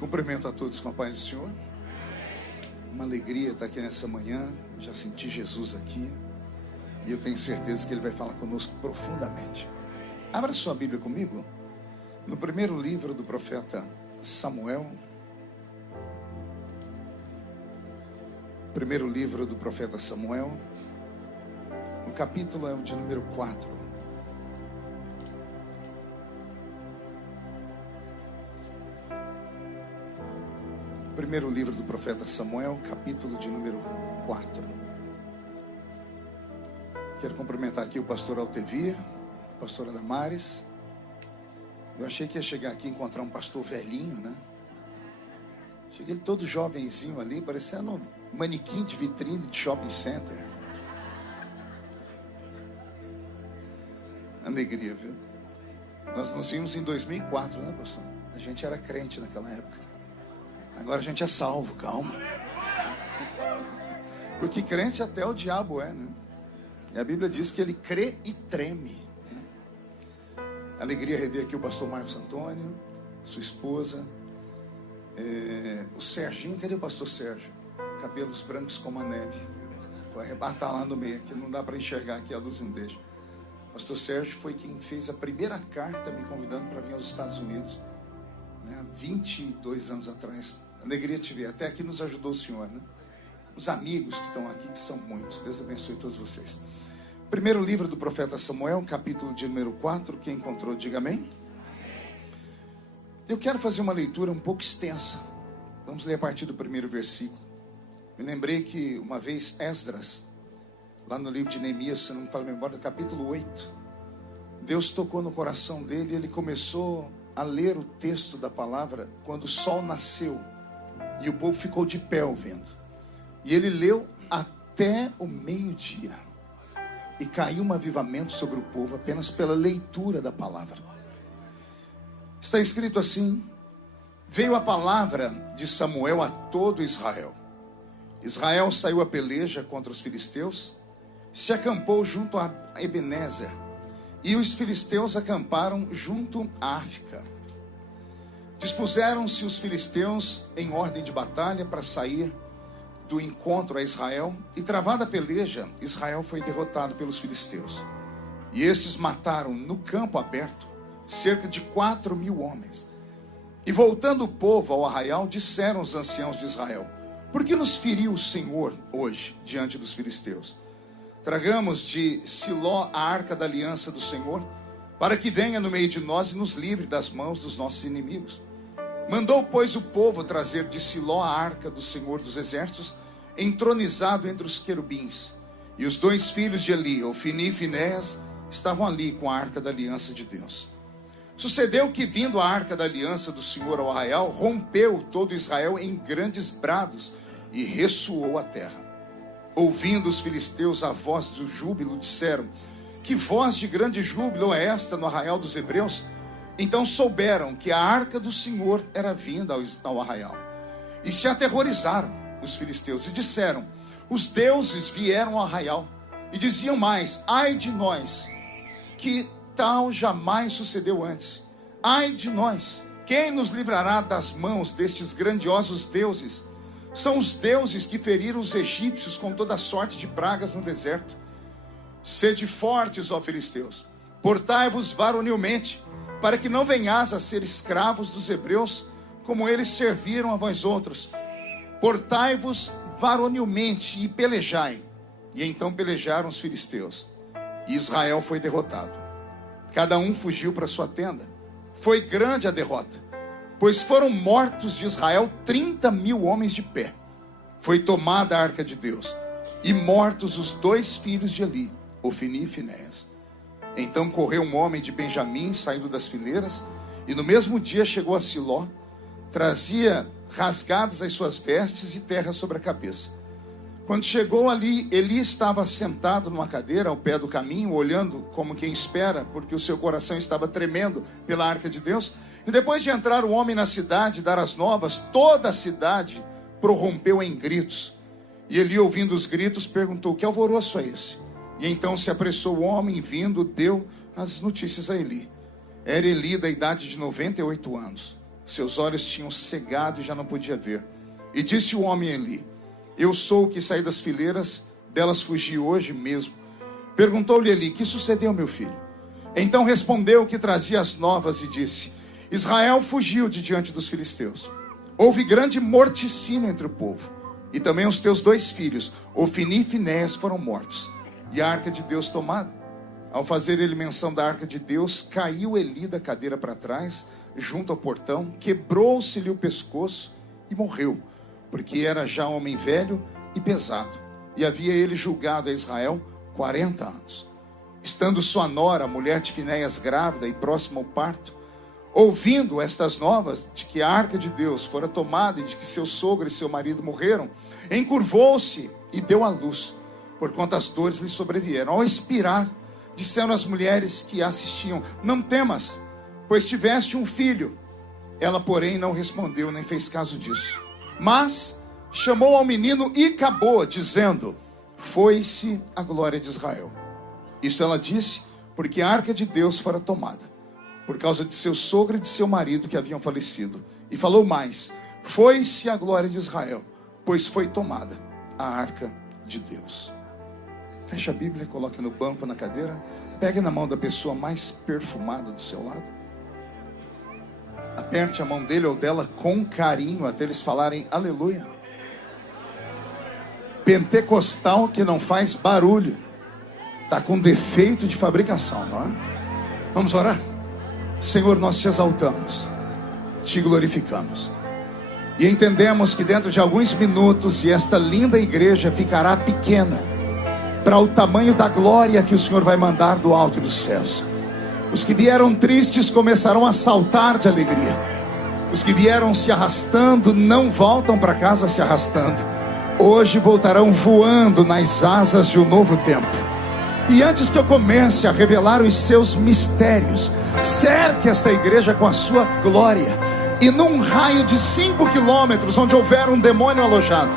Cumprimento a todos com a paz do Senhor. Uma alegria estar aqui nessa manhã. Já senti Jesus aqui. E eu tenho certeza que Ele vai falar conosco profundamente. Abra sua Bíblia comigo. No primeiro livro do profeta Samuel. Primeiro livro do profeta Samuel. O capítulo é o de número 4. Primeiro livro do profeta Samuel, capítulo de número 4. Quero cumprimentar aqui o pastor Altevir, a pastora Damares. Eu achei que ia chegar aqui e encontrar um pastor velhinho, né? Cheguei ele todo jovenzinho ali, parecendo um manequim de vitrine de shopping center. Alegria, viu? Nós nos vimos em 2004, né, pastor? A gente era crente naquela época. Agora a gente é salvo, calma. Porque crente até o diabo é, né? E a Bíblia diz que ele crê e treme, né? Alegria rever aqui o pastor Marcos Antônio, sua esposa, o Serginho. Cadê o pastor Sérgio? Cabelos brancos como a neve. Vou arrebatar lá no meio, que não dá para enxergar aqui, a luz não deixa. O pastor Sérgio foi quem fez a primeira carta me convidando para vir aos Estados Unidos, né, há 22 anos atrás. Alegria te ver, até aqui nos ajudou o Senhor, né? Os amigos que estão aqui, que são muitos. Deus abençoe todos vocês. Primeiro livro do profeta Samuel, capítulo de número 4. Quem encontrou, diga amém. Eu quero fazer uma leitura um pouco extensa. Vamos ler a partir do primeiro versículo. Me lembrei que uma vez Esdras, lá no livro de Neemias, se não me falo a memória, do capítulo 8, Deus tocou no coração dele e ele começou a ler o texto da palavra quando o sol nasceu e o povo ficou de pé ouvindo. E ele leu até o meio-dia e caiu um avivamento sobre o povo apenas pela leitura da palavra. Está escrito assim: veio a palavra de Samuel a todo Israel. Israel saiu a peleja contra os filisteus, se acampou junto a Ebenezer, e os filisteus acamparam junto a Áfica. Dispuseram-se os filisteus em ordem de batalha para sair do encontro a Israel, e travada a peleja, Israel foi derrotado pelos filisteus. E estes mataram no campo aberto cerca de 4.000 homens. E voltando o povo ao arraial, disseram os anciãos de Israel: por que nos feriu o Senhor hoje diante dos filisteus? Tragamos de Siló a arca da aliança do Senhor, para que venha no meio de nós e nos livre das mãos dos nossos inimigos. Mandou, pois, o povo trazer de Siló a arca do Senhor dos exércitos, entronizado entre os querubins. E os dois filhos de Eli, Ofni e Finéias, estavam ali com a arca da aliança de Deus. Sucedeu que, vindo a arca da aliança do Senhor ao arraial, rompeu todo Israel em grandes brados e ressoou a terra. Ouvindo os filisteus a voz do júbilo, disseram: que voz de grande júbilo é esta no arraial dos hebreus? Então souberam que a arca do Senhor era vinda ao arraial. E se aterrorizaram os filisteus e disseram: os deuses vieram ao arraial. E diziam mais: ai de nós, que tal jamais sucedeu antes. Ai de nós, quem nos livrará das mãos destes grandiosos deuses? São os deuses que feriram os egípcios com toda sorte de pragas no deserto. Sede fortes, ó filisteus, portai-vos varonilmente, para que não venhais a ser escravos dos hebreus, como eles serviram a vós outros. Portai-vos varonilmente e pelejai. E então pelejaram os filisteus, e Israel foi derrotado. Cada um fugiu para sua tenda. Foi grande a derrota, pois foram mortos de Israel 30.000 homens de pé. Foi tomada a arca de Deus, e mortos os dois filhos de Eli, Ofni e Finéias. Então correu um homem de Benjamim, saindo das fileiras, e no mesmo dia chegou a Siló. Trazia rasgadas as suas vestes e terra sobre a cabeça. Quando chegou ali, Eli estava sentado numa cadeira ao pé do caminho, olhando como quem espera, porque o seu coração estava tremendo pela arca de Deus. E depois de entrar o homem na cidade e dar as novas, toda a cidade prorrompeu em gritos. E Eli, ouvindo os gritos, perguntou: que alvoroço é esse? E então se apressou o homem, vindo, deu as notícias a Eli. Era Eli da idade de 98 anos. Seus olhos tinham cegado e já não podia ver. E disse o homem a Eli: eu sou o que saí das fileiras, delas fugi hoje mesmo. Perguntou-lhe Eli: que sucedeu, meu filho? Então respondeu o que trazia as novas e disse: Israel fugiu de diante dos filisteus. Houve grande morticínio entre o povo. E também os teus 2 filhos, Ofni e Finéias, foram mortos. E a arca de Deus tomada. Ao fazer ele menção da arca de Deus, caiu Eli da cadeira para trás, junto ao portão, quebrou-se-lhe o pescoço e morreu, porque era já homem velho e pesado. E havia ele julgado a Israel 40 anos. Estando sua nora, a mulher de Finéias, grávida e próxima ao parto, ouvindo estas novas de que a arca de Deus fora tomada e de que seu sogro e seu marido morreram, encurvou-se e deu à luz, porquanto as dores lhe sobrevieram. Ao expirar, disseram as mulheres que a assistiam: não temas, pois tiveste um filho. Ela, porém, não respondeu, nem fez caso disso. Mas chamou ao menino e acabou, dizendo: foi-se a glória de Israel. Isto ela disse, porque a arca de Deus fora tomada, por causa de seu sogro e de seu marido que haviam falecido. E falou mais: foi-se a glória de Israel, pois foi tomada a arca de Deus. Feche a Bíblia, coloque no banco, na cadeira. Pegue na mão da pessoa mais perfumada do seu lado. Aperte a mão dele ou dela com carinho, até eles falarem aleluia. Pentecostal que não faz barulho está com defeito de fabricação, não é? Vamos orar? Senhor, nós te exaltamos, te glorificamos e entendemos que dentro de alguns minutos e esta linda igreja ficará pequena para o tamanho da glória que o Senhor vai mandar do alto dos céus. Os que vieram tristes começarão a saltar de alegria. Os que vieram se arrastando não voltam para casa se arrastando. Hoje voltarão voando nas asas de um novo tempo. E antes que eu comece a revelar os seus mistérios, cerque esta igreja com a sua glória. E num raio de 5 quilômetros, onde houver um demônio alojado,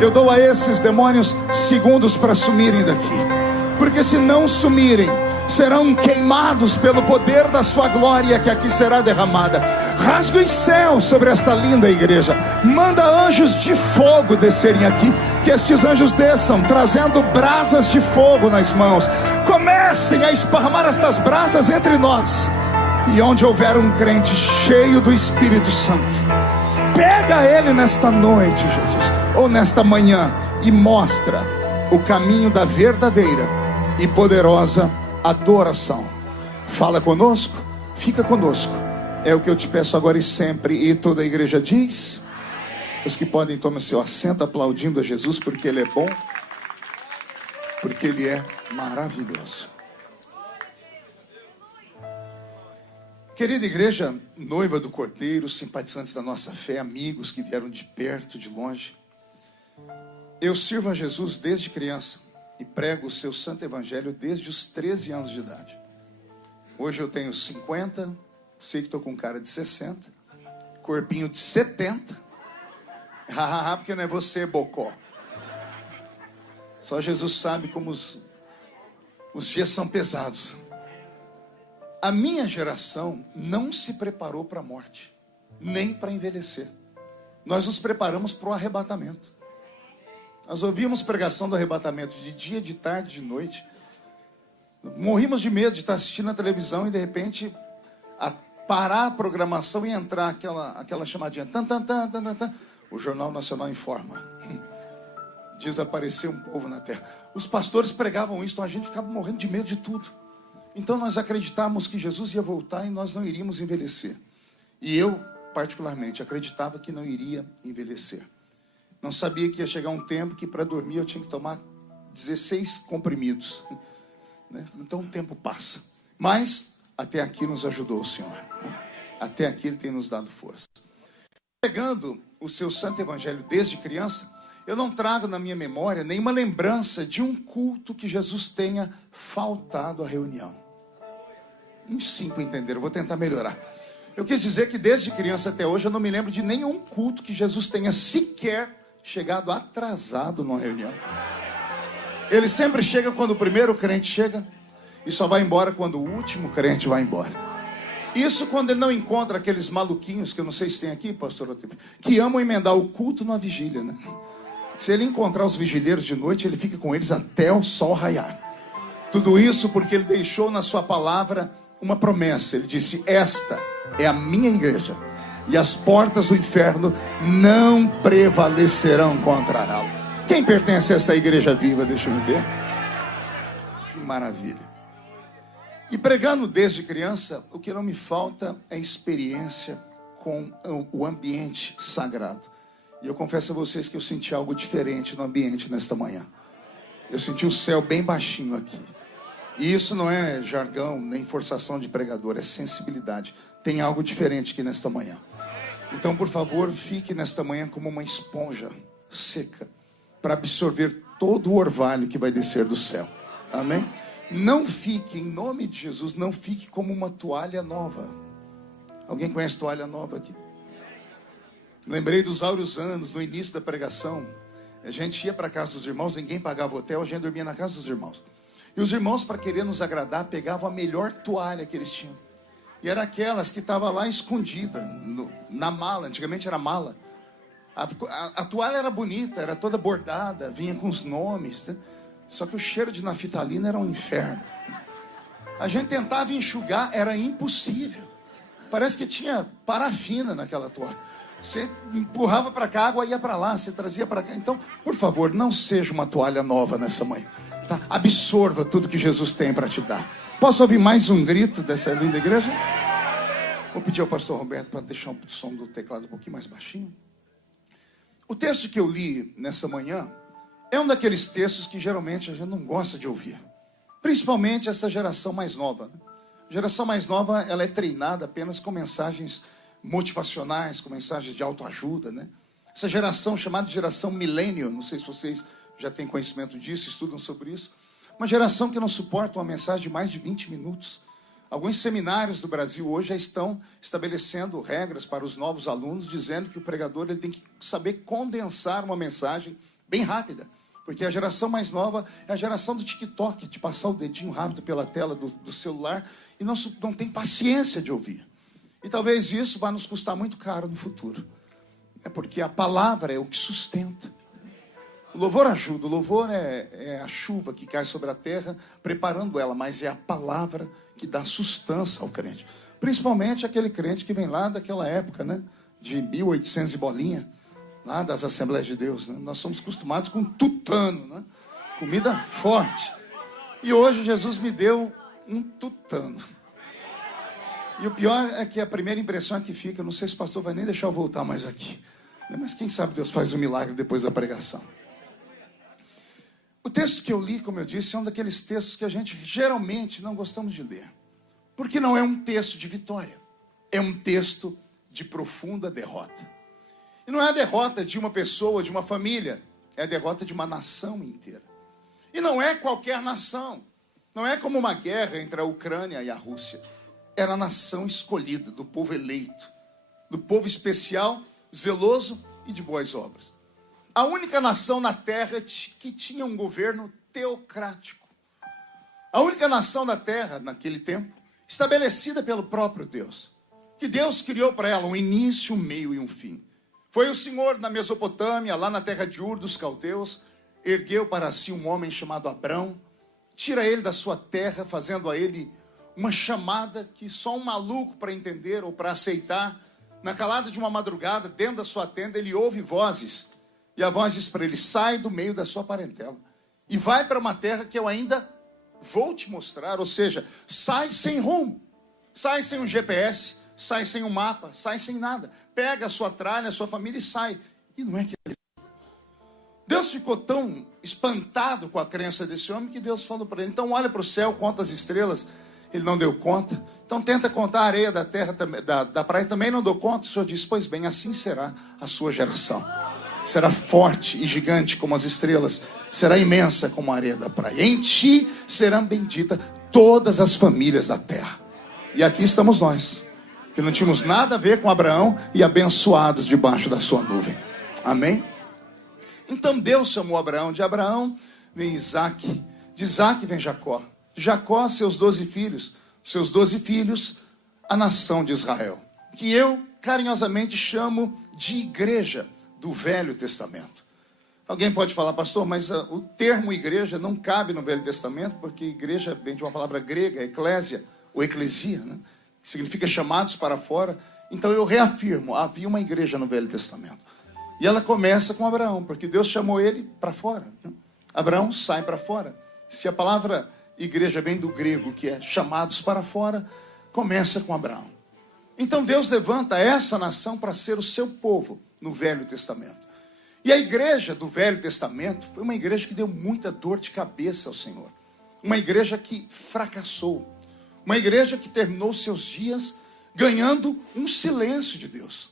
eu dou a esses demônios segundos para sumirem daqui. Porque se não sumirem, serão queimados pelo poder da sua glória que aqui será derramada. Rasgue os céus sobre esta linda igreja. Manda anjos de fogo descerem aqui. Que estes anjos desçam trazendo brasas de fogo nas mãos. Comecem a esparramar estas brasas entre nós. E onde houver um crente cheio do Espírito Santo, pega ele nesta noite, Jesus, ou nesta manhã, e mostra o caminho da verdadeira e poderosa adoração. Fala conosco, fica conosco. É o que eu te peço agora e sempre. E toda a igreja diz: os que podem, tomem seu assento aplaudindo a Jesus, porque Ele é bom, porque Ele é maravilhoso. Querida igreja, noiva do Cordeiro, simpatizantes da nossa fé, amigos que vieram de perto, de longe, eu sirvo a Jesus desde criança e prego o seu santo evangelho desde os 13 anos de idade. Hoje eu tenho 50, sei que estou com cara de 60, corpinho de 70, porque não é você, bocó. Só Jesus sabe como os dias são pesados. A minha geração não se preparou para a morte, nem para envelhecer. Nós nos preparamos para o arrebatamento. Nós ouvimos pregação do arrebatamento de dia, de tarde, de noite. Morrimos de medo de estar assistindo a televisão e de repente parar a programação e entrar aquela chamadinha. Tan, tan, tan, tan, tan. O Jornal Nacional informa. Desapareceu um povo na terra. Os pastores pregavam isso, então a gente ficava morrendo de medo de tudo. Então nós acreditávamos que Jesus ia voltar e nós não iríamos envelhecer. E eu, particularmente, acreditava que não iria envelhecer. Não sabia que ia chegar um tempo que para dormir eu tinha que tomar 16 comprimidos. Então o tempo passa. Mas até aqui nos ajudou o Senhor. Até aqui Ele tem nos dado força. Pregando o seu santo evangelho desde criança, eu não trago na minha memória nenhuma lembrança de um culto que Jesus tenha faltado à reunião. Uns 5 entenderam, vou tentar melhorar. Eu quis dizer que desde criança até hoje eu não me lembro de nenhum culto que Jesus tenha sequer chegado atrasado numa reunião. Ele sempre chega quando o primeiro crente chega e só vai embora quando o último crente vai embora. Isso quando ele não encontra aqueles maluquinhos, que eu não sei se tem aqui, pastor Otávio, que amam emendar o culto numa vigília, né? Se ele encontrar os vigilheiros de noite, ele fica com eles até o sol raiar. Tudo isso porque ele deixou na sua palavra uma promessa. Ele disse: esta é a minha igreja, e as portas do inferno não prevalecerão contra ela. Quem pertence a esta igreja viva? Deixa eu ver. Que maravilha. E pregando desde criança, o que não me falta é experiência com o ambiente sagrado. E eu confesso a vocês que eu senti algo diferente no ambiente nesta manhã. Eu senti o céu bem baixinho aqui. E isso não é jargão, nem forçação de pregador, é sensibilidade. Tem algo diferente aqui nesta manhã. Então, por favor, fique nesta manhã como uma esponja seca, para absorver todo o orvalho que vai descer do céu. Amém? Não fique, em nome de Jesus, não fique como uma toalha nova. Alguém conhece toalha nova aqui? Lembrei dos áureos anos, no início da pregação. A gente ia para a casa dos irmãos, ninguém pagava hotel, a gente dormia na casa dos irmãos. E os irmãos, para querer nos agradar, pegavam a melhor toalha que eles tinham. E era aquelas que estava lá escondida, na mala, antigamente era mala. A toalha era bonita, era toda bordada, vinha com os nomes, né? Só que o cheiro de naftalina era um inferno. A gente tentava enxugar, era impossível. Parece que tinha parafina naquela toalha. Você empurrava para cá, a água ia para lá, você trazia para cá. Então, por favor, não seja uma toalha nova nessa manhã. Tá? Absorva tudo que Jesus tem para te dar. Posso ouvir mais um grito dessa linda igreja? Vou pedir ao pastor Roberto para deixar o som do teclado um pouquinho mais baixinho. O texto que eu li nessa manhã é um daqueles textos que geralmente a gente não gosta de ouvir. Principalmente essa geração mais nova, né? A geração mais nova, ela é treinada apenas com mensagens motivacionais, com mensagens de autoajuda, né? Essa geração chamada de geração millennial, não sei se vocês já têm conhecimento disso, estudam sobre isso. Uma geração que não suporta uma mensagem de mais de 20 minutos. Alguns seminários do Brasil hoje já estão estabelecendo regras para os novos alunos, dizendo que o pregador ele tem que saber condensar uma mensagem bem rápida. Porque a geração mais nova é a geração do TikTok, de passar o dedinho rápido pela tela do celular e não tem paciência de ouvir. E talvez isso vá nos custar muito caro no futuro. É porque a palavra é o que sustenta. O louvor ajuda, o louvor é a chuva que cai sobre a terra, preparando ela, mas é a palavra que dá sustância ao crente. Principalmente aquele crente que vem lá daquela época, né? De 1800 e bolinha, lá das Assembleias de Deus, né? Nós somos acostumados com tutano, né? Comida forte. E hoje Jesus me deu um tutano. E o pior é que a primeira impressão é que fica, não sei se o pastor vai nem deixar eu voltar mais aqui. Mas quem sabe Deus faz um milagre depois da pregação. O texto que eu li, como eu disse, é um daqueles textos que a gente geralmente não gostamos de ler. Porque não é um texto de vitória. É um texto de profunda derrota. E não é a derrota de uma pessoa, de uma família. É a derrota de uma nação inteira. E não é qualquer nação. Não é como uma guerra entre a Ucrânia e a Rússia. Era a nação escolhida, do povo eleito. Do povo especial, zeloso e de boas obras. A única nação na terra que tinha um governo teocrático. A única nação na terra, naquele tempo, estabelecida pelo próprio Deus. Que Deus criou para ela um início, um meio e um fim. Foi o Senhor na Mesopotâmia, lá na terra de Ur dos Caldeus, ergueu para si um homem chamado Abrão, tira ele da sua terra, fazendo a ele uma chamada que só um maluco para entender ou para aceitar. Na calada de uma madrugada, dentro da sua tenda, ele ouve vozes. E a voz diz para ele: sai do meio da sua parentela e vai para uma terra que eu ainda vou te mostrar. Ou seja, sai sem rumo, sai sem um GPS, sai sem um mapa, sai sem nada. Pega a sua tralha, a sua família e sai. E não é que Deus ficou tão espantado com a crença desse homem que Deus falou para ele: então olha para o céu, conta as estrelas. Ele não deu conta. Então tenta contar a areia da terra, da praia, também não deu conta. O Senhor disse: pois bem, assim será a sua geração. Será forte e gigante como as estrelas, será imensa como a areia da praia. Em ti serão benditas todas as famílias da terra. E aqui estamos nós, que não tínhamos nada a ver com Abraão, e abençoados debaixo da sua nuvem. Amém? Então Deus chamou Abraão. De Abraão vem Isaac, de Isaac vem Jacó, de Jacó seus 12 filhos. Seus 12 filhos a nação de Israel, que eu carinhosamente chamo de igreja do Velho Testamento. Alguém pode falar, pastor, mas o termo igreja não cabe no Velho Testamento, porque igreja vem de uma palavra grega, eclésia, ou eclesia, né? Que significa chamados para fora. Então eu reafirmo, havia uma igreja no Velho Testamento. E ela começa com Abraão, porque Deus chamou ele para fora, né? Abraão sai para fora. Se a palavra igreja vem do grego, que é chamados para fora, começa com Abraão. Então Deus levanta essa nação para ser o seu povo no Velho Testamento. E a igreja do Velho Testamento foi uma igreja que deu muita dor de cabeça ao Senhor. Uma igreja que fracassou. Uma igreja que terminou seus dias ganhando um silêncio de Deus.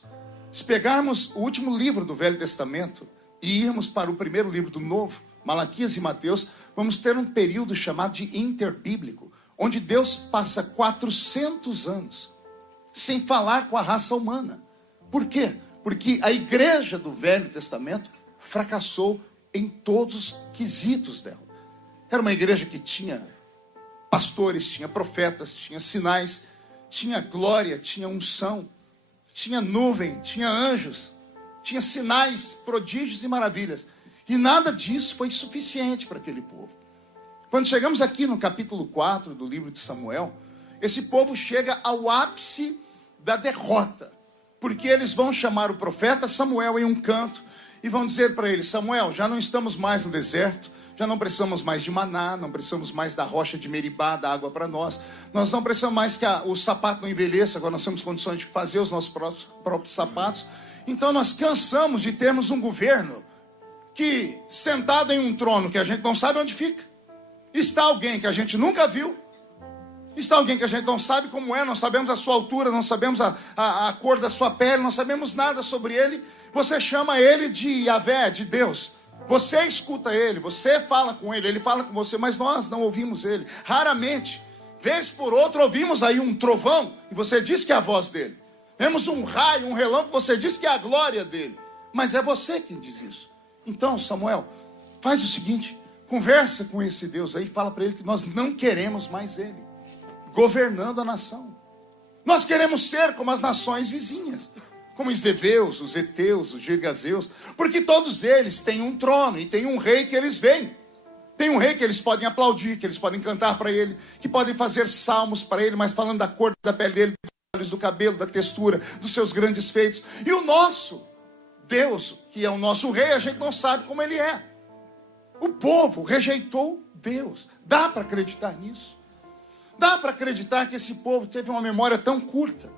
Se pegarmos o último livro do Velho Testamento e irmos para o primeiro livro do Novo, Malaquias e Mateus, vamos ter um período chamado de interbíblico, onde Deus passa 400 anos sem falar com a raça humana. Por quê? Porque a igreja do Velho Testamento fracassou em todos os quesitos dela. Era uma igreja que tinha pastores, tinha profetas, tinha sinais, tinha glória, tinha unção, tinha nuvem, tinha anjos, tinha sinais, prodígios e maravilhas. E nada disso foi suficiente para aquele povo. Quando chegamos aqui no capítulo 4 do livro de Samuel, esse povo chega ao ápice da derrota. Porque eles vão chamar o profeta Samuel em um canto e vão dizer para ele, Samuel, já não estamos mais no deserto, já não precisamos mais de maná, não precisamos mais da rocha de Meribá, da água para nós não precisamos mais que o sapato não envelheça, agora nós temos condições de fazer os nossos próprios sapatos. Então nós cansamos de termos um governo que, sentado em um trono que a gente não sabe onde fica, está alguém que a gente nunca viu, está alguém que a gente não sabe como é, não sabemos a sua altura, não sabemos a cor da sua pele, não sabemos nada sobre ele. Você chama ele de Yahvé, de Deus. Você escuta ele, você fala com ele, ele fala com você, mas nós não ouvimos ele. Raramente, vez por outra, ouvimos aí um trovão e você diz que é a voz dele. Vemos um raio, um relâmpago, você diz que é a glória dele. Mas é você quem diz isso. Então, Samuel, faz o seguinte, conversa com esse Deus aí, fala para ele que nós não queremos mais ele governando a nação. Nós queremos ser como as nações vizinhas, como os Eveus, os Eteus, os Girgazeus, porque todos eles têm um trono e têm um rei que eles veem. Tem um rei que eles podem aplaudir, que eles podem cantar para ele, que podem fazer salmos para ele, mas falando da cor da pele dele, dos olhos, do cabelo, da textura, dos seus grandes feitos. E o nosso Deus, que é o nosso rei, a gente não sabe como ele é. O povo rejeitou Deus. Dá para acreditar nisso? Dá para acreditar que esse povo teve uma memória tão curta?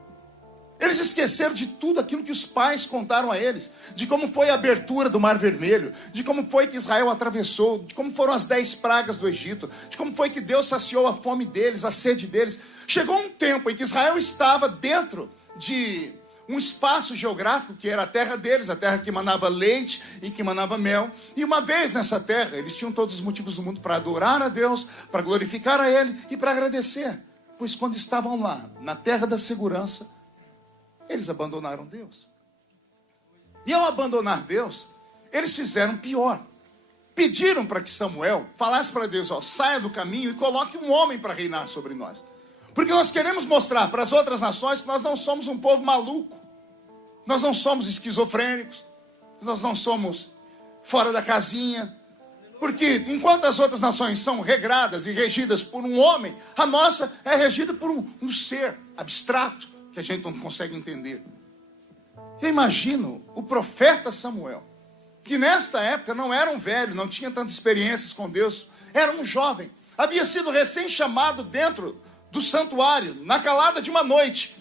Eles esqueceram de tudo aquilo que os pais contaram a eles, de como foi a abertura do Mar Vermelho, de como foi que Israel atravessou, de como foram as 10 pragas do Egito, de como foi que Deus saciou a fome deles, a sede deles. Chegou um tempo em que Israel estava dentro de um espaço geográfico que era a terra deles, a terra que manava leite e que manava mel. E uma vez nessa terra, eles tinham todos os motivos do mundo para adorar a Deus, para glorificar a Ele e para agradecer. Pois quando estavam lá, na terra da segurança, eles abandonaram Deus. E ao abandonar Deus, eles fizeram pior. Pediram para que Samuel falasse para Deus, saia do caminho e coloque um homem para reinar sobre nós. Porque nós queremos mostrar para as outras nações que nós não somos um povo maluco. Nós não somos esquizofrênicos. Nós não somos fora da casinha. Porque enquanto as outras nações são regradas e regidas por um homem, a nossa é regida por um ser abstrato que a gente não consegue entender. Eu imagino o profeta Samuel, que nesta época não era um velho, não tinha tantas experiências com Deus, era um jovem. Havia sido recém-chamado dentro do santuário, na calada de uma noite.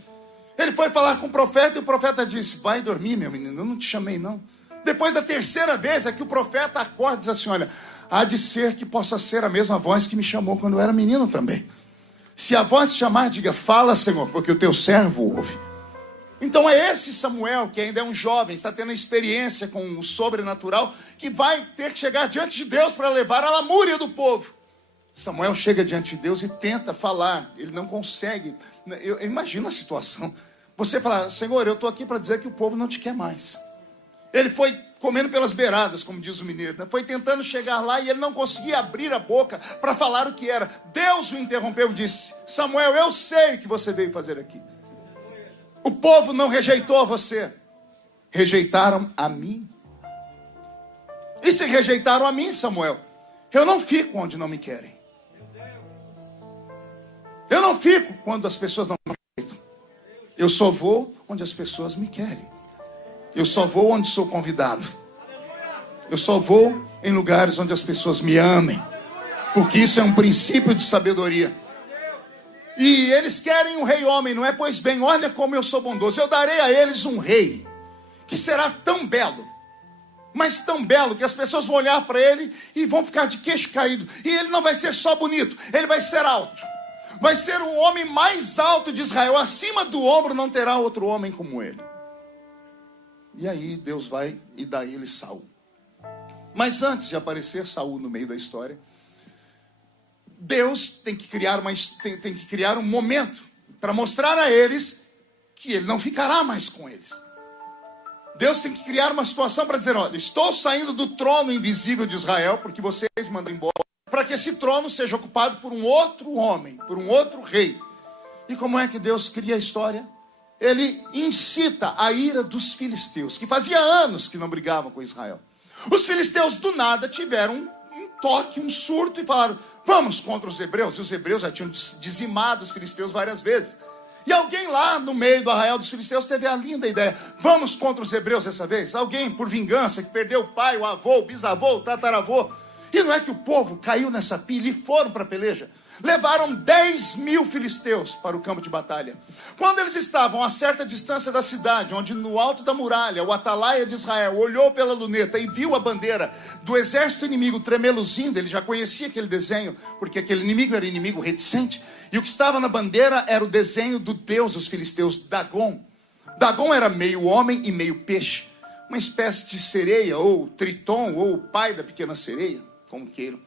Ele foi falar com o profeta e o profeta disse, vai dormir, meu menino, eu não te chamei não. Depois da terceira vez é que o profeta acorda e diz assim, olha, há de ser que possa ser a mesma voz que me chamou quando eu era menino também. Se a voz te chamar, diga, fala Senhor, porque o teu servo ouve. Então é esse Samuel, que ainda é um jovem, está tendo experiência com o sobrenatural, que vai ter que chegar diante de Deus para levar a lamúria do povo. Samuel chega diante de Deus e tenta falar, ele não consegue. Eu imagino a situação. Você fala, Senhor, eu estou aqui para dizer que o povo não te quer mais. Ele foi comendo pelas beiradas, como diz o mineiro, né? Foi tentando chegar lá e ele não conseguia abrir a boca para falar o que era. Deus o interrompeu e disse, Samuel, eu sei o que você veio fazer aqui. O povo não rejeitou você, rejeitaram a mim. E se rejeitaram a mim, Samuel, eu não fico onde não me querem. Eu não fico quando as pessoas não me aceitam. Eu só vou onde as pessoas me querem. Eu só vou onde sou convidado. Eu só vou em lugares onde as pessoas me amem. Porque isso é um princípio de sabedoria. E eles querem um rei homem, não é? Pois bem, olha como eu sou bondoso. Eu darei a eles um rei que será tão belo, mas tão belo, que as pessoas vão olhar para ele e vão ficar de queixo caído. E ele não vai ser só bonito, ele vai ser alto. Vai ser o homem mais alto de Israel. Acima do ombro não terá outro homem como ele. E aí Deus vai e dá a ele Saul. Mas antes de aparecer Saul no meio da história, Deus tem que criar um momento para mostrar a eles que ele não ficará mais com eles. Deus tem que criar uma situação para dizer: olha, estou saindo do trono invisível de Israel, porque vocês mandam embora, para que esse trono seja ocupado por um outro homem, por um outro rei. E como é que Deus cria a história? Ele incita a ira dos filisteus, que fazia anos que não brigavam com Israel. Os filisteus do nada tiveram um toque, um surto, e falaram: vamos contra os hebreus. E os hebreus já tinham dizimado os filisteus várias vezes. E alguém lá no meio do arraial dos filisteus teve a linda ideia: vamos contra os hebreus dessa vez. Alguém por vingança que perdeu o pai, o avô, o bisavô, o tataravô. E não é que o povo caiu nessa pilha e foram para a peleja. Levaram 10.000 filisteus para o campo de batalha. Quando eles estavam a certa distância da cidade, onde no alto da muralha o atalaia de Israel olhou pela luneta e viu a bandeira do exército inimigo tremeluzindo, ele já conhecia aquele desenho, porque aquele inimigo era inimigo reticente. E o que estava na bandeira era o desenho do deus dos filisteus, Dagon. Dagon era meio homem e meio peixe, uma espécie de sereia, ou triton, ou o pai da pequena sereia, como queiram.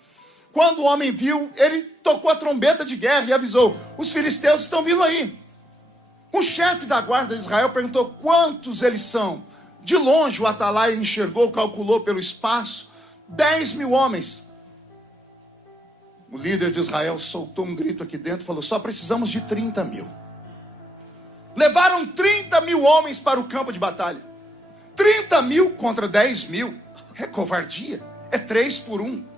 Quando o homem viu, ele tocou a trombeta de guerra e avisou: os filisteus estão vindo aí. Um chefe da guarda de Israel perguntou quantos eles são. De longe o atalaia enxergou, calculou pelo espaço, 10.000 homens. O líder de Israel soltou um grito aqui dentro e falou: só precisamos de 30.000. Levaram 30.000 homens para o campo de batalha. 30.000 contra 10.000 é covardia, é 3 por 1.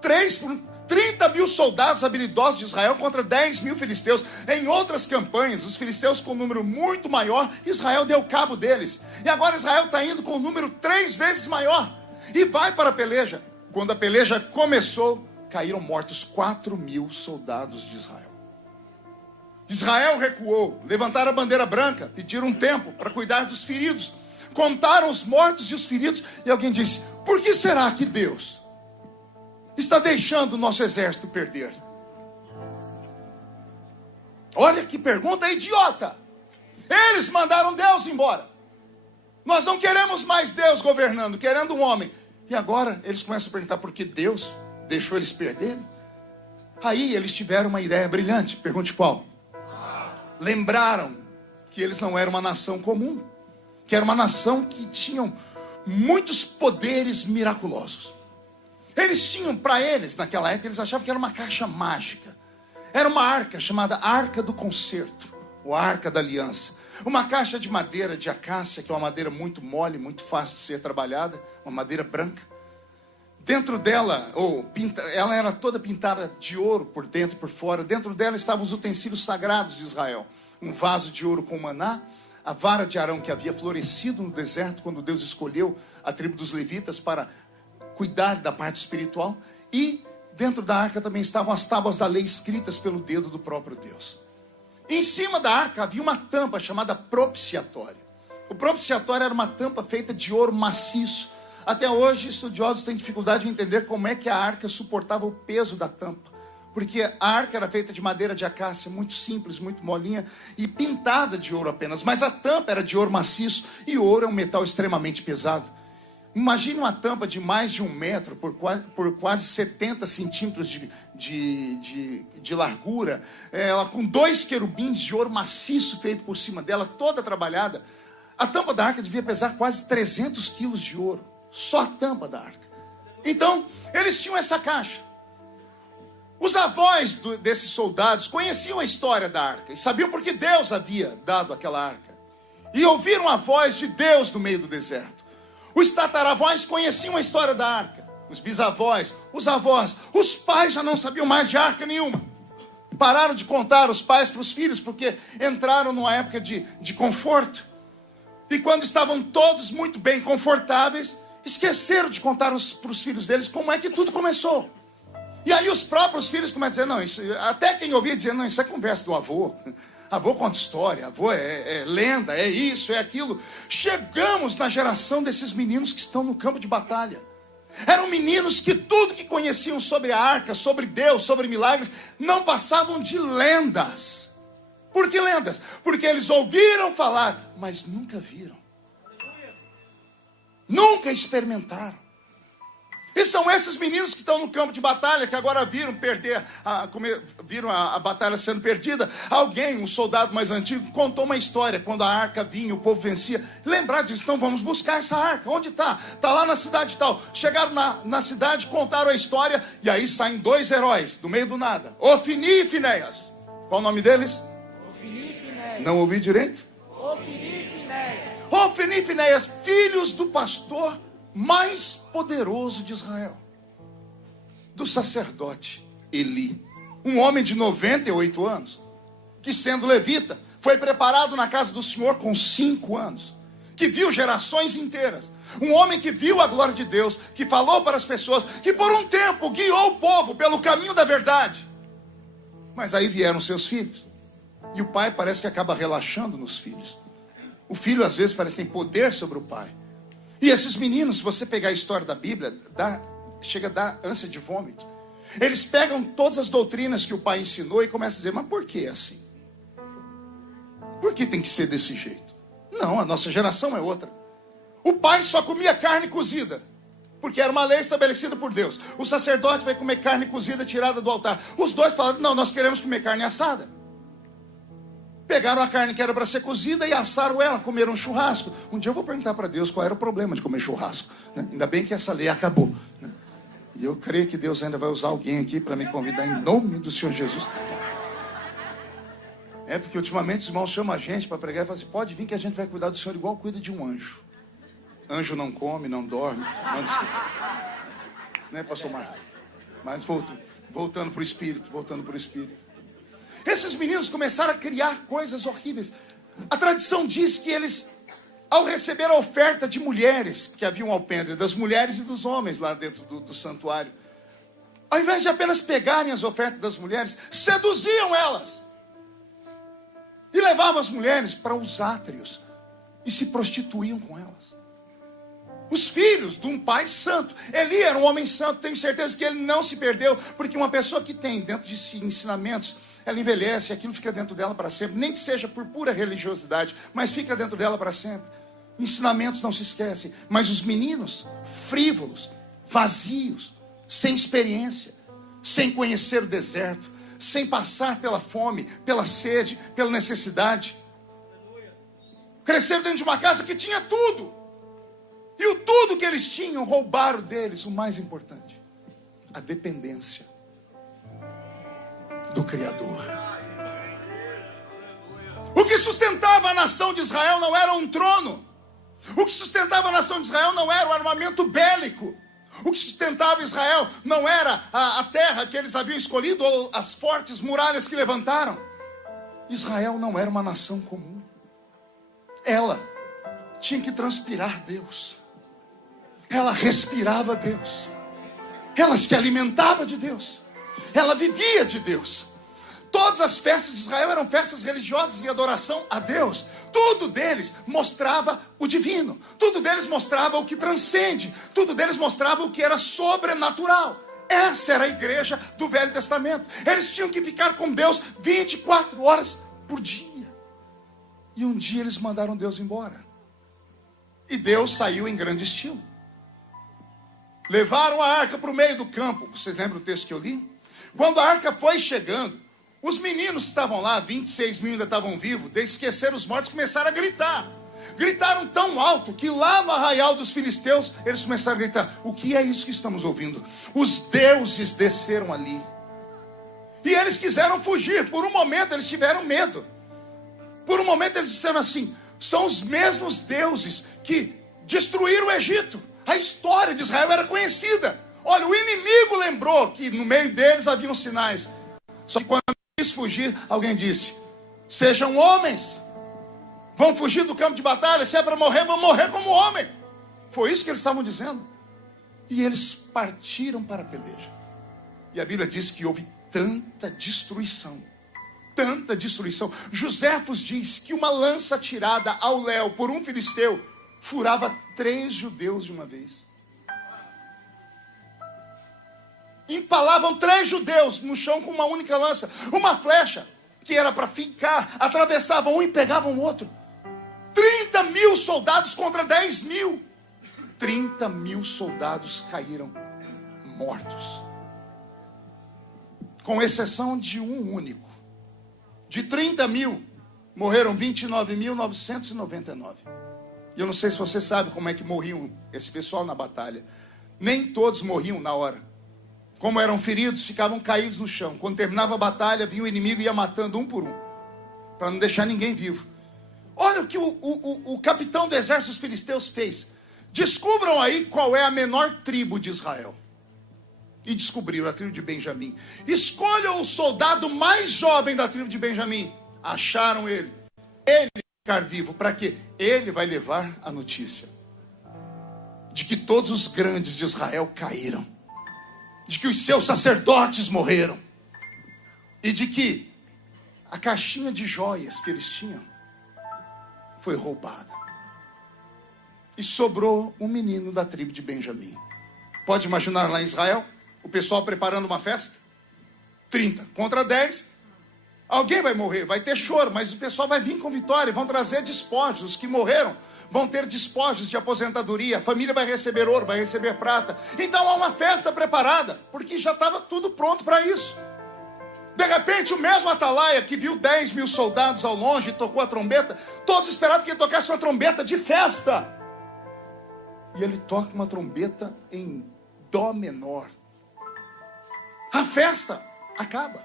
30.000 soldados habilidosos de Israel contra 10.000 filisteus. Em outras campanhas, os filisteus com um número muito maior, Israel deu cabo deles. E agora Israel está indo com um número 3 vezes maior. E vai para a peleja. Quando a peleja começou, caíram mortos 4.000 soldados de Israel. Israel recuou, levantaram a bandeira branca, pediram um tempo para cuidar dos feridos. Contaram os mortos e os feridos. E alguém disse: por que será que Deus está deixando o nosso exército perder? Olha que pergunta idiota. Eles mandaram Deus embora. Nós não queremos mais Deus governando, querendo um homem. E agora eles começam a perguntar por que Deus deixou eles perderem. Aí eles tiveram uma ideia brilhante. Pergunte qual? Lembraram que eles não eram uma nação comum, que era uma nação que tinham muitos poderes miraculosos. Eles tinham, para eles, naquela época, eles achavam que era uma caixa mágica. Era uma arca chamada Arca do Concerto, ou Arca da Aliança. Uma caixa de madeira de acácia, que é uma madeira muito mole, muito fácil de ser trabalhada, uma madeira branca. Dentro dela, ela era toda pintada de ouro por dentro e por fora. Dentro dela estavam os utensílios sagrados de Israel. Um vaso de ouro com maná, a vara de Arão que havia florescido no deserto, quando Deus escolheu a tribo dos levitas para cuidar da parte espiritual. E dentro da arca também estavam as tábuas da lei escritas pelo dedo do próprio Deus. Em cima da arca havia uma tampa chamada propiciatório. O propiciatório era uma tampa feita de ouro maciço. Até hoje estudiosos têm dificuldade em entender como é que a arca suportava o peso da tampa, porque a arca era feita de madeira de acácia, muito simples, muito molinha e pintada de ouro apenas. Mas a tampa era de ouro maciço, e o ouro é um metal extremamente pesado. Imagine uma tampa de mais de 1 metro por quase 70 centímetros de largura, ela com 2 querubins de ouro maciço feito por cima dela, toda trabalhada. A tampa da arca devia pesar quase 300 quilos de ouro, só a tampa da arca. Então, eles tinham essa caixa. Os avós desses soldados conheciam a história da arca e sabiam porque Deus havia dado aquela arca. E ouviram a voz de Deus no meio do deserto. Os tataravós conheciam a história da arca. Os bisavós, os avós, os pais já não sabiam mais de arca nenhuma. Pararam de contar os pais para os filhos, porque entraram numa época de conforto. E quando estavam todos muito bem confortáveis, esqueceram de contar para os filhos deles como é que tudo começou. E aí os próprios filhos começam a dizer, não, isso, até quem ouvia dizendo, não, isso é conversa do avô. Avô conta história, avô é lenda, é isso, é aquilo. Chegamos na geração desses meninos que estão no campo de batalha. Eram meninos que tudo que conheciam sobre a arca, sobre Deus, sobre milagres, não passavam de lendas. Por que lendas? Porque eles ouviram falar, mas nunca viram. Nunca experimentaram. E são esses meninos que estão no campo de batalha, que agora viram a batalha sendo perdida. Alguém, um soldado mais antigo, contou uma história. Quando a arca vinha, o povo vencia. Lembrar disso, então vamos buscar essa arca. Onde está? Está lá na cidade tal. Chegaram na cidade, contaram a história. E aí saem dois heróis, do meio do nada. Ofni e Finéias. Qual o nome deles? Ofni e Finéias. Não ouvi direito? Ofni e Finéias. Ofni e Finéias, filhos do pastor mais poderoso de Israel, do sacerdote Eli, um homem de 98 anos, que sendo levita, foi preparado na casa do Senhor com 5 anos, que viu gerações inteiras, um homem que viu a glória de Deus, que falou para as pessoas, que por um tempo guiou o povo pelo caminho da verdade. Mas aí vieram seus filhos, e o pai parece que acaba relaxando nos filhos. O filho às vezes parece que tem poder sobre o pai. E esses meninos, se você pegar a história da Bíblia, chega a dar ânsia de vômito. Eles pegam todas as doutrinas que o pai ensinou e começam a dizer, mas por que é assim? Por que tem que ser desse jeito? Não, a nossa geração é outra. O pai só comia carne cozida, porque era uma lei estabelecida por Deus. O sacerdote vai comer carne cozida tirada do altar. Os dois falaram, não, nós queremos comer carne assada. Pegaram a carne que era para ser cozida e assaram ela, comeram um churrasco. Um dia eu vou perguntar para Deus qual era o problema de comer churrasco, né? Ainda bem que essa lei acabou, né? E eu creio que Deus ainda vai usar alguém aqui para me convidar em nome do Senhor Jesus. É porque ultimamente os irmãos chamam a gente para pregar e falam assim, pode vir que a gente vai cuidar do Senhor igual cuida de um anjo. Anjo não come, não dorme, não descansa. Né, pastor Marcos? Mas voltando para o Espírito, esses meninos começaram a criar coisas horríveis. A tradição diz que eles, ao receber a oferta de mulheres que haviam alpendre, das mulheres e dos homens lá dentro do santuário, ao invés de apenas pegarem as ofertas das mulheres, seduziam elas. E levavam as mulheres para os átrios e se prostituíam com elas. Os filhos de um pai santo. Eli era um homem santo, tenho certeza que ele não se perdeu, porque uma pessoa que tem dentro de si ensinamentos, ela envelhece, aquilo fica dentro dela para sempre, nem que seja por pura religiosidade, mas fica dentro dela para sempre. Ensinamentos não se esquecem, mas os meninos frívolos, vazios, sem experiência, sem conhecer o deserto, sem passar pela fome, pela sede, pela necessidade, cresceram dentro de uma casa que tinha tudo, e o tudo que eles tinham, roubaram deles o mais importante, a dependência do Criador. O que sustentava a nação de Israel não era um trono. O que sustentava a nação de Israel não era o armamento bélico. O que sustentava Israel não era a terra que eles haviam escolhido ou as fortes muralhas que levantaram. Israel não era uma nação comum. Ela tinha que transpirar Deus. Ela respirava Deus. Ela se alimentava de Deus. Ela vivia de Deus. Todas as festas de Israel eram festas religiosas em adoração a Deus. Tudo deles mostrava o divino. Tudo deles mostrava o que transcende. Tudo deles mostrava o que era sobrenatural. Essa era a igreja do Velho Testamento. Eles tinham que ficar com Deus 24 horas por dia. E um dia eles mandaram Deus embora. E Deus saiu em grande estilo. Levaram a arca para o meio do campo. Vocês lembram o texto que eu li? Quando a arca foi chegando, os meninos estavam lá, 26 mil ainda estavam vivos, de esquecer os mortos, começaram a gritar. Gritaram tão alto que lá no arraial dos filisteus, eles começaram a gritar, o que é isso que estamos ouvindo? Os deuses desceram ali. E eles quiseram fugir. Por um momento eles tiveram medo. Por um momento eles disseram assim: são os mesmos deuses que destruíram o Egito. A história de Israel era conhecida. Olha, o inimigo lembrou que no meio deles haviam sinais. Só que quando quis fugir, alguém disse: sejam homens. Vão fugir do campo de batalha. Se é para morrer, vão morrer como homem. Foi isso que eles estavam dizendo. E eles partiram para a peleja. E a Bíblia diz que houve tanta destruição. Tanta destruição. Joséfos diz que uma lança atirada ao léu por um filisteu furava 3 judeus de uma vez. Empalavam 3 judeus no chão com uma única lança. Uma flecha que era para fincar, atravessavam um e pegavam o outro. 30 mil soldados contra 10 mil. 30 mil soldados caíram mortos. Com exceção de um único. De 30 mil, morreram 29.999. E eu não sei se você sabe como é que morriam esse pessoal na batalha. Nem todos morriam na hora. Como eram feridos, ficavam caídos no chão. Quando terminava a batalha, vinha o inimigo e ia matando um por um, para não deixar ninguém vivo. Olha o que o capitão do exército dos filisteus fez. Descubram aí qual é a menor tribo de Israel. E descobriram a tribo de Benjamim. Escolham o soldado mais jovem da tribo de Benjamim. Acharam ele. Ele vai ficar vivo. Para quê? Ele vai levar a notícia de que todos os grandes de Israel caíram. De que os seus sacerdotes morreram. E de que a caixinha de joias que eles tinham foi roubada. E sobrou um menino da tribo de Benjamim. Pode imaginar lá em Israel, o pessoal preparando uma festa? 30 contra 10. Alguém vai morrer, vai ter choro, mas o pessoal vai vir com vitória, vão trazer despojos. Os que morreram vão ter despojos de aposentadoria. A família vai receber ouro, vai receber prata. Então há uma festa preparada, porque já estava tudo pronto para isso. De repente, o mesmo atalaia que viu 10 mil soldados ao longe e tocou a trombeta, todos esperavam que ele tocasse uma trombeta de festa. E ele toca uma trombeta em dó menor. A festa acaba.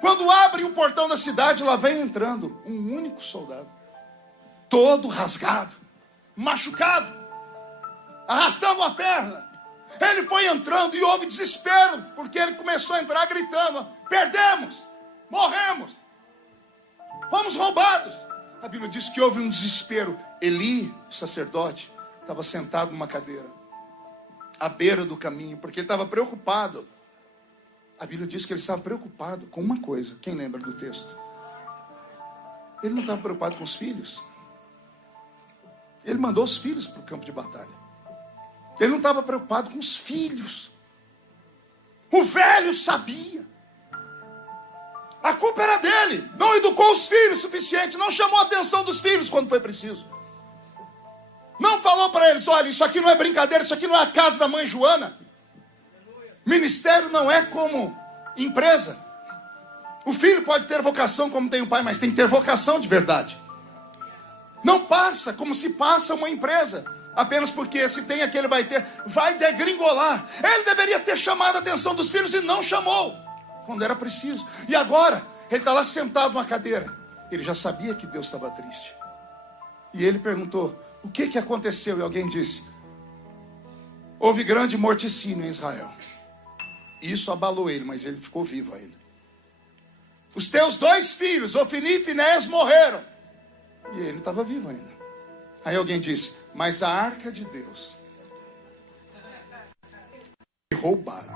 Quando abre o portão da cidade, lá vem entrando um único soldado, todo rasgado, machucado, arrastando a perna. Ele foi entrando e houve desespero, porque ele começou a entrar gritando: perdemos, morremos, fomos roubados. A Bíblia diz que houve um desespero. Eli, o sacerdote, estava sentado numa cadeira, à beira do caminho, porque ele estava preocupado. A Bíblia diz que ele estava preocupado com uma coisa. Quem lembra do texto? Ele não estava preocupado com os filhos. Ele mandou os filhos para o campo de batalha. Ele não estava preocupado com os filhos. O velho sabia. A culpa era dele. Não educou os filhos o suficiente. Não chamou a atenção dos filhos quando foi preciso. Não falou para eles: olha, isso aqui não é brincadeira, isso aqui não é a casa da mãe Joana. Ministério não é como empresa. O filho pode ter vocação como tem o pai, mas tem que ter vocação de verdade. Não passa como se passa uma empresa, apenas porque se tem aquele vai ter, vai degringolar. Ele deveria ter chamado a atenção dos filhos e não chamou, quando era preciso. E agora, ele está lá sentado numa cadeira. Ele já sabia que Deus estava triste. E ele perguntou: o que aconteceu? E alguém disse: houve grande morticínio em Israel. Isso abalou ele, mas ele ficou vivo ainda. Os teus 2 filhos, Ofni e Finéias, morreram. E ele estava vivo ainda. Aí alguém disse: mas a arca de Deus foi roubada.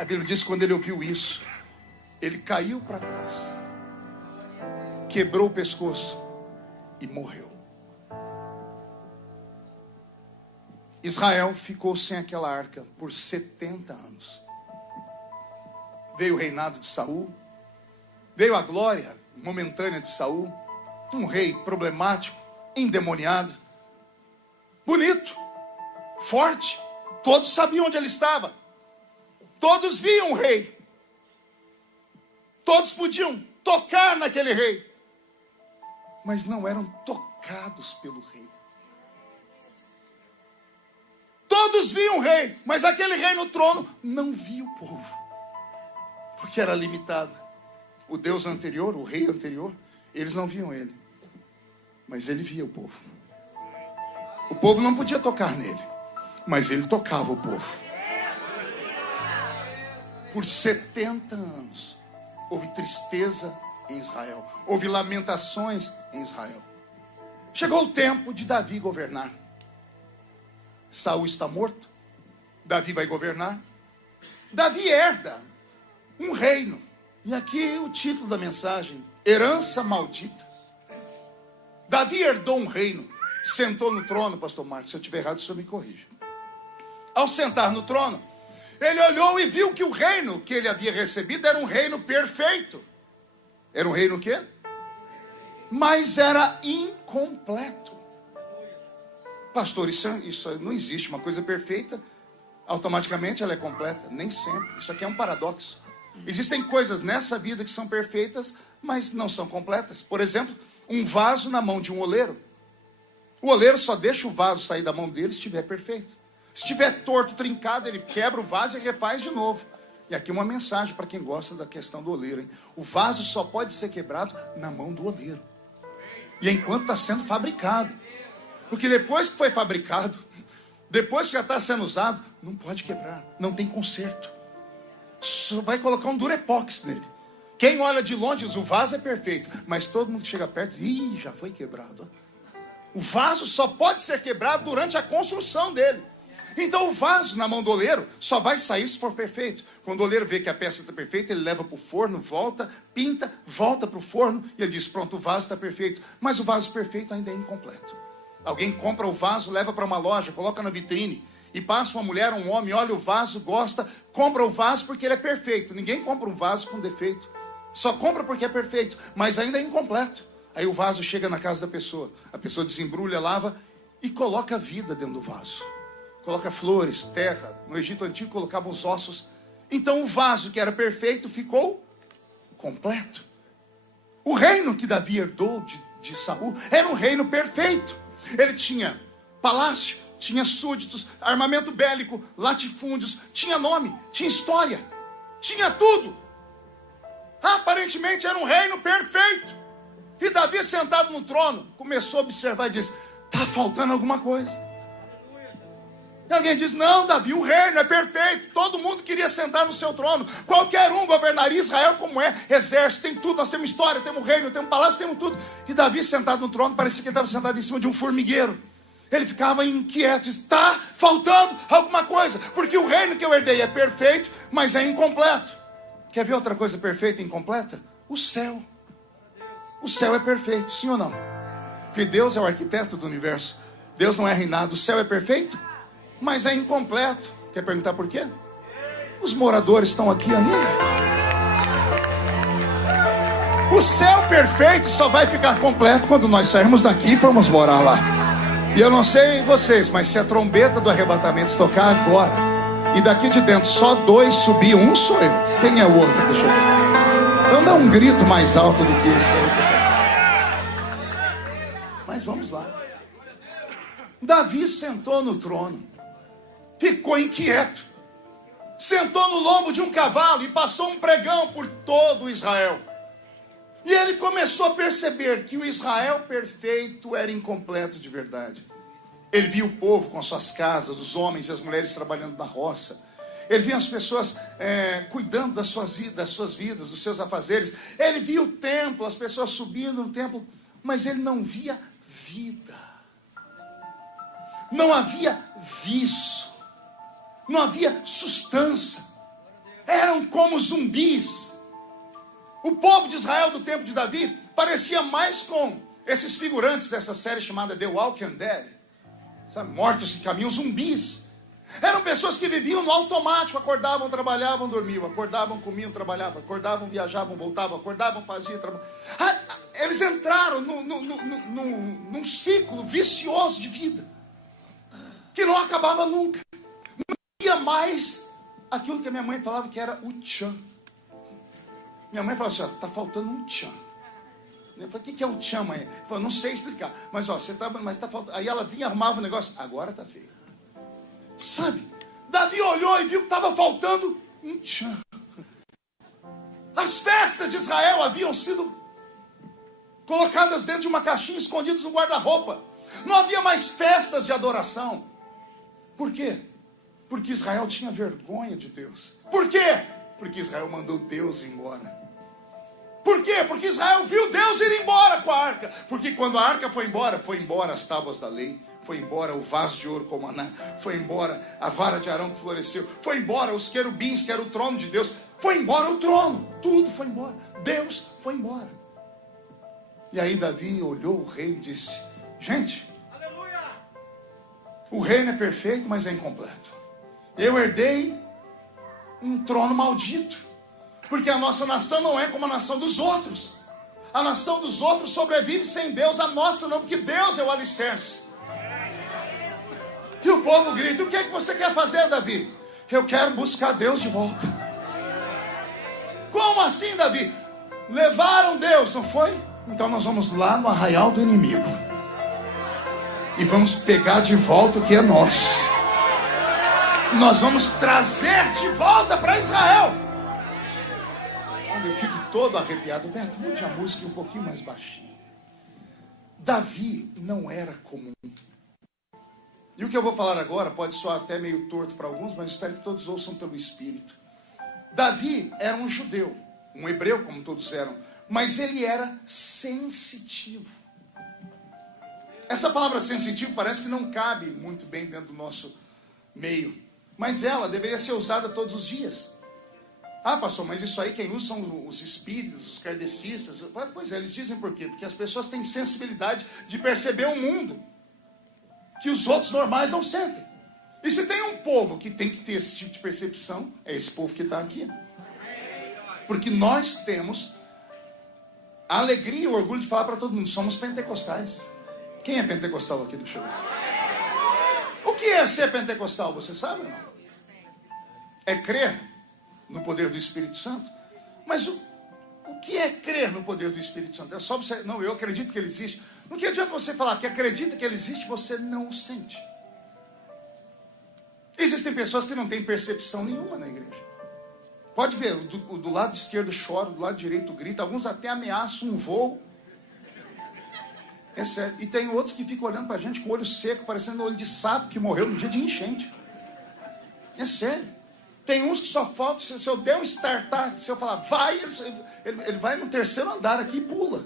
A Bíblia diz que quando ele ouviu isso, ele caiu para trás, quebrou o pescoço e morreu. Israel ficou sem aquela arca por 70 anos. Veio o reinado de Saul, veio a glória momentânea de Saul, um rei problemático, endemoniado, bonito, forte, todos sabiam onde ele estava, todos viam o rei, todos podiam tocar naquele rei, mas não eram tocados pelo rei. Todos viam o rei, mas aquele rei no trono não via o povo. porque era limitada. O Deus anterior, o rei anterior, eles não viam ele, mas ele via o povo. O povo não podia tocar nele, mas ele tocava o povo. Por 70 anos houve tristeza em Israel, houve lamentações em Israel. Chegou o tempo de Davi governar. Saul está morto, Davi vai governar. Davi herda um reino. E aqui o título da mensagem: herança maldita. Davi herdou um reino, sentou no trono. Pastor Marcos, se eu estiver errado, o senhor me corrija. Ao sentar no trono, ele olhou e viu que o reino que ele havia recebido era um reino perfeito. Era um reino o quê? Mas era incompleto. Pastor, isso não existe. Uma coisa perfeita, automaticamente ela é completa. Nem sempre. Isso aqui é um paradoxo. Existem coisas nessa vida que são perfeitas, mas não são completas. Por exemplo, um vaso na mão de um oleiro. O oleiro só deixa o vaso sair da mão dele se estiver perfeito. Se estiver torto, trincado, ele quebra o vaso e refaz de novo. E aqui uma mensagem para quem gosta da questão do oleiro, hein? O vaso só pode ser quebrado na mão do oleiro. E enquanto está sendo fabricado. Porque depois que foi fabricado, depois que já está sendo usado, não pode quebrar. Não tem conserto. Só vai colocar um durepox nele. Quem olha de longe diz, o vaso é perfeito. Mas todo mundo que chega perto diz, já foi quebrado. O vaso só pode ser quebrado durante a construção dele. Então o vaso na mão do oleiro só vai sair se for perfeito. Quando o oleiro vê que a peça está perfeita, ele leva para o forno, volta, pinta, volta para o forno e ele diz, pronto, o vaso está perfeito. Mas o vaso perfeito ainda é incompleto. Alguém compra o vaso, leva para uma loja, coloca na vitrine e passa uma mulher, um homem, olha o vaso, gosta, compra o vaso porque ele é perfeito. Ninguém compra um vaso com defeito. Só compra porque é perfeito, mas ainda é incompleto. Aí o vaso chega na casa da pessoa. A pessoa desembrulha, lava e coloca a vida dentro do vaso. Coloca flores, terra. No Egito Antigo colocavam os ossos. Então o vaso que era perfeito ficou completo. O reino que Davi herdou de Saul era um reino perfeito. Ele tinha palácio, tinha súditos, armamento bélico, latifúndios, tinha nome, tinha história, tinha tudo. Aparentemente era um reino perfeito. E Davi, sentado no trono, começou a observar e disse, está faltando alguma coisa. E alguém diz, não, Davi, o reino é perfeito. Todo mundo queria sentar no seu trono. Qualquer um governaria Israel como é. Exército, tem tudo, nós temos história, temos reino, temos palácio, temos tudo. E Davi, sentado no trono, parecia que ele estava sentado em cima de um formigueiro. Ele ficava inquieto, está faltando alguma coisa. Porque o reino que eu herdei é perfeito, mas é incompleto. Quer ver outra coisa perfeita e incompleta? O céu. O céu é perfeito, sim ou não? Porque Deus é o arquiteto do universo. Deus não é reinado. O céu é perfeito, mas é incompleto. Quer perguntar por quê? Os moradores estão aqui ainda. O céu perfeito só vai ficar completo quando nós sairmos daqui e formos morar lá. E eu não sei vocês, mas se a trombeta do arrebatamento tocar agora, e daqui de dentro só 2 subir, um sou eu. Quem é o outro? Deixa eu ver. Então dá um grito mais alto do que esse aí. Mas vamos lá. Davi sentou no trono. Ficou inquieto. Sentou no lombo de um cavalo e passou um pregão por todo Israel. E ele começou a perceber que o Israel perfeito era incompleto de verdade. Ele via o povo com as suas casas, os homens e as mulheres trabalhando na roça. Ele via as pessoas cuidando das suas vidas, dos seus afazeres. Ele via o templo, as pessoas subindo no templo, mas ele não via vida. Não havia viço. Não havia sustância. Eram como zumbis. O povo de Israel do tempo de Davi parecia mais com esses figurantes dessa série chamada The Walking Dead. Sabe, mortos que caminham, zumbis. Eram pessoas que viviam no automático. Acordavam, trabalhavam, dormiam. Acordavam, comiam, trabalhavam. Acordavam, viajavam, voltavam. Acordavam, faziam, trabalhavam. Eles entraram num ciclo vicioso de vida que não acabava nunca. Não havia mais aquilo que a minha mãe falava que era o tchan. Minha mãe falou assim, está faltando um tchan. Eu falei, o que é o tchan, mãe? Ela falou, não sei explicar. Mas está faltando. Aí ela vinha, arrumava o negócio. Agora está feio. Sabe? Davi olhou e viu que estava faltando um tchan. As festas de Israel haviam sido colocadas dentro de uma caixinha, escondidas no guarda-roupa. Não havia mais festas de adoração. Por quê? Porque Israel tinha vergonha de Deus. Por quê? Porque Israel mandou Deus embora. Por quê? Porque Israel viu Deus ir embora com a arca. Porque quando a arca foi embora as tábuas da lei, foi embora o vaso de ouro com maná, foi embora a vara de Arão que floresceu, foi embora os querubins, que era o trono de Deus, foi embora o trono, tudo foi embora, Deus foi embora. E aí Davi olhou o reino e disse: gente, aleluia, o reino é perfeito, mas é incompleto. Eu herdei um trono maldito, porque a nossa nação não é como a nação dos outros. A nação dos outros sobrevive sem Deus, a nossa não, porque Deus é o alicerce. E o povo grita: o que é que você quer fazer, Davi? Eu quero buscar Deus de volta. Como assim, Davi? Levaram Deus, não foi? Então nós vamos lá no arraial do inimigo e vamos pegar de volta o que é nosso. Nós vamos trazer de volta para Israel. Olha, eu fico todo arrepiado. Beto, mude a música um pouquinho mais baixinho. Davi não era comum. E o que eu vou falar agora pode soar até meio torto para alguns, mas espero que todos ouçam pelo Espírito. Davi era um judeu, um hebreu como todos eram, mas ele era sensitivo. Essa palavra sensitivo parece que não cabe muito bem dentro do nosso meio, mas ela deveria ser usada todos os dias. Ah, pastor, mas isso aí quem usa são os espíritos, os kardecistas. Pois é, eles dizem por quê? Porque as pessoas têm sensibilidade de perceber o mundo que os outros normais não sentem. E se tem um povo que tem que ter esse tipo de percepção, é esse povo que está aqui. Porque nós temos a alegria e o orgulho de falar para todo mundo: somos pentecostais. Quem é pentecostal aqui do show? O que é ser pentecostal, você sabe ou não? É crer no poder do Espírito Santo. Mas o que é crer no poder do Espírito Santo? É só você: não, eu acredito que ele existe. Não que adianta você falar que acredita que ele existe, você não o sente. Existem pessoas que não têm percepção nenhuma na igreja. Pode ver, do lado esquerdo chora, do lado direito grita, alguns até ameaçam um voo. É sério. E tem outros que ficam olhando para a gente com o olho seco, parecendo o olho de sapo que morreu no dia de enchente. É sério. Tem uns que só falta, se eu der um startar, se eu falar vai, ele vai no terceiro andar aqui e pula.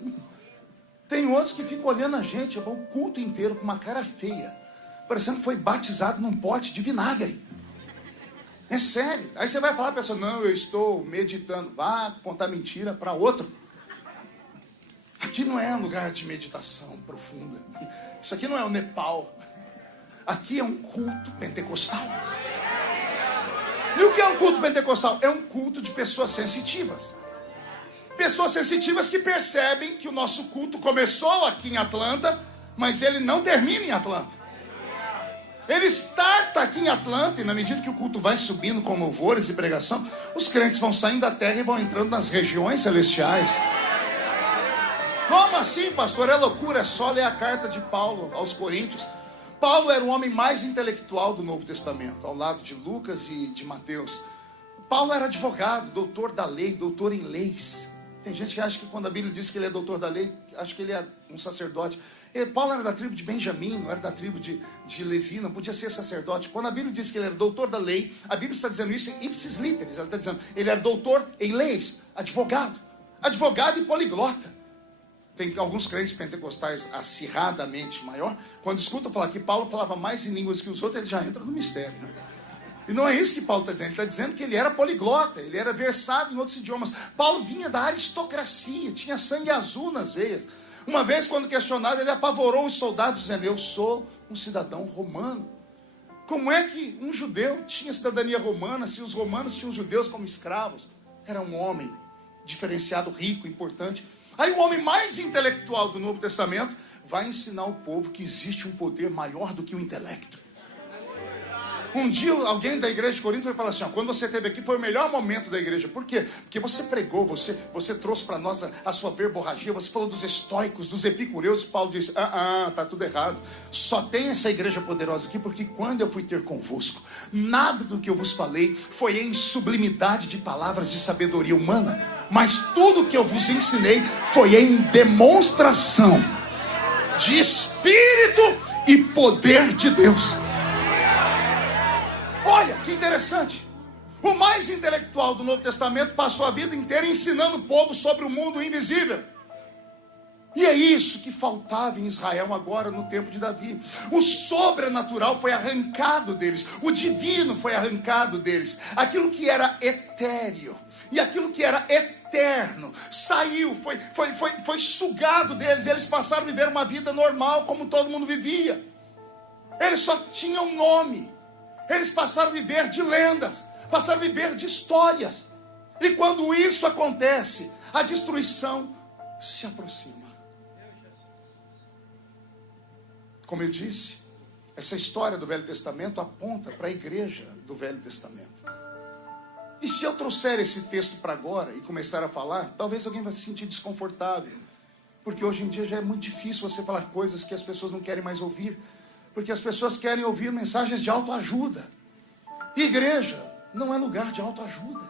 Tem outros que ficam olhando a gente o culto inteiro com uma cara feia, parecendo que foi batizado num pote de vinagre. É sério. Aí você vai falar para a pessoa: não, eu estou meditando. Vá contar mentira para outro. Aqui não é um lugar de meditação profunda. Isso aqui não é o Nepal. Aqui é um culto pentecostal. E o que é um culto pentecostal? É um culto de pessoas sensitivas. Pessoas sensitivas que percebem que o nosso culto começou aqui em Atlanta, mas ele não termina em Atlanta. Ele starta aqui em Atlanta, e na medida que o culto vai subindo com louvores e pregação, os crentes vão saindo da terra e vão entrando nas regiões celestiais. Como assim, pastor? É loucura, é só ler a carta de Paulo aos Coríntios. Paulo era o homem mais intelectual do Novo Testamento, ao lado de Lucas e de Mateus. Paulo era advogado, doutor da lei, doutor em leis. Tem gente que acha que quando a Bíblia diz que ele é doutor da lei, acha que ele é um sacerdote. Paulo era da tribo de Benjamim, não era da tribo de Levi, não podia ser sacerdote. Quando a Bíblia diz que ele era doutor da lei, a Bíblia está dizendo isso em ipsis literis. Ela está dizendo, ele era doutor em leis, advogado e poliglota. Tem alguns crentes pentecostais acirradamente maior, quando escutam falar que Paulo falava mais em línguas que os outros, ele já entra no mistério, né? E não é isso que Paulo está dizendo. Ele está dizendo que ele era poliglota, ele era versado em outros idiomas. Paulo vinha da aristocracia, tinha sangue azul nas veias. Uma vez, quando questionado, ele apavorou os soldados, dizendo: eu sou um cidadão romano. Como é que um judeu tinha cidadania romana se os romanos tinham os judeus como escravos? Era um homem diferenciado, rico, importante. Aí o homem mais intelectual do Novo Testamento vai ensinar o povo que existe um poder maior do que o intelecto. Um dia alguém da igreja de Corinto vai falar assim: ó, quando você esteve aqui foi o melhor momento da igreja. Por quê? Porque você pregou, você trouxe para nós a sua verborragia, você falou dos estoicos, dos epicureus. Paulo disse: tá tudo errado. Só tem essa igreja poderosa aqui porque quando eu fui ter convosco, nada do que eu vos falei foi em sublimidade de palavras de sabedoria humana, Mas tudo que eu vos ensinei foi em demonstração de Espírito e poder de Deus. Olha que interessante. O mais intelectual do Novo Testamento passou a vida inteira ensinando o povo sobre o mundo invisível. E é isso que faltava em Israel agora no tempo de Davi. O sobrenatural foi arrancado deles. O divino foi arrancado deles. Aquilo que era etéreo e aquilo que era eterno saiu, foi sugado deles. Eles passaram a viver uma vida normal como todo mundo vivia. Eles só tinham nome. Eles passaram a viver de lendas, passaram a viver de histórias. E quando isso acontece, a destruição se aproxima. Como eu disse, essa história do Velho Testamento aponta para a igreja do Velho Testamento. E se eu trouxer esse texto para agora e começar a falar, talvez alguém vai se sentir desconfortável. Porque hoje em dia já é muito difícil você falar coisas que as pessoas não querem mais ouvir. Porque as pessoas querem ouvir mensagens de autoajuda. E igreja não é lugar de autoajuda.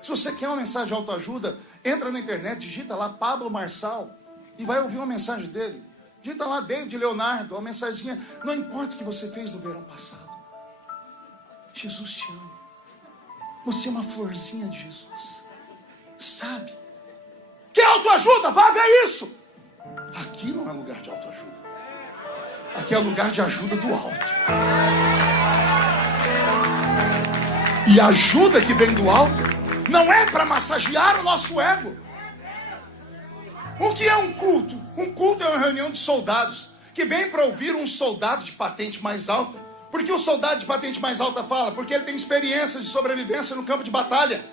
Se você quer uma mensagem de autoajuda, entra na internet, digita lá Pablo Marçal e vai ouvir uma mensagem dele. Digita lá David Leonardo, uma mensaginha. Não importa o que você fez no verão passado. Jesus te ama. Você é uma florzinha de Jesus. Sabe? Quer autoajuda? Vá ver isso. Aqui não é lugar de autoajuda. Aqui é lugar de ajuda do alto. E a ajuda que vem do alto não é para massagear o nosso ego. O que é um culto? Um culto é uma reunião de soldados que vem para ouvir um soldado de patente mais alta. Por que o soldado de patente mais alta fala? Porque ele tem experiência de sobrevivência no campo de batalha.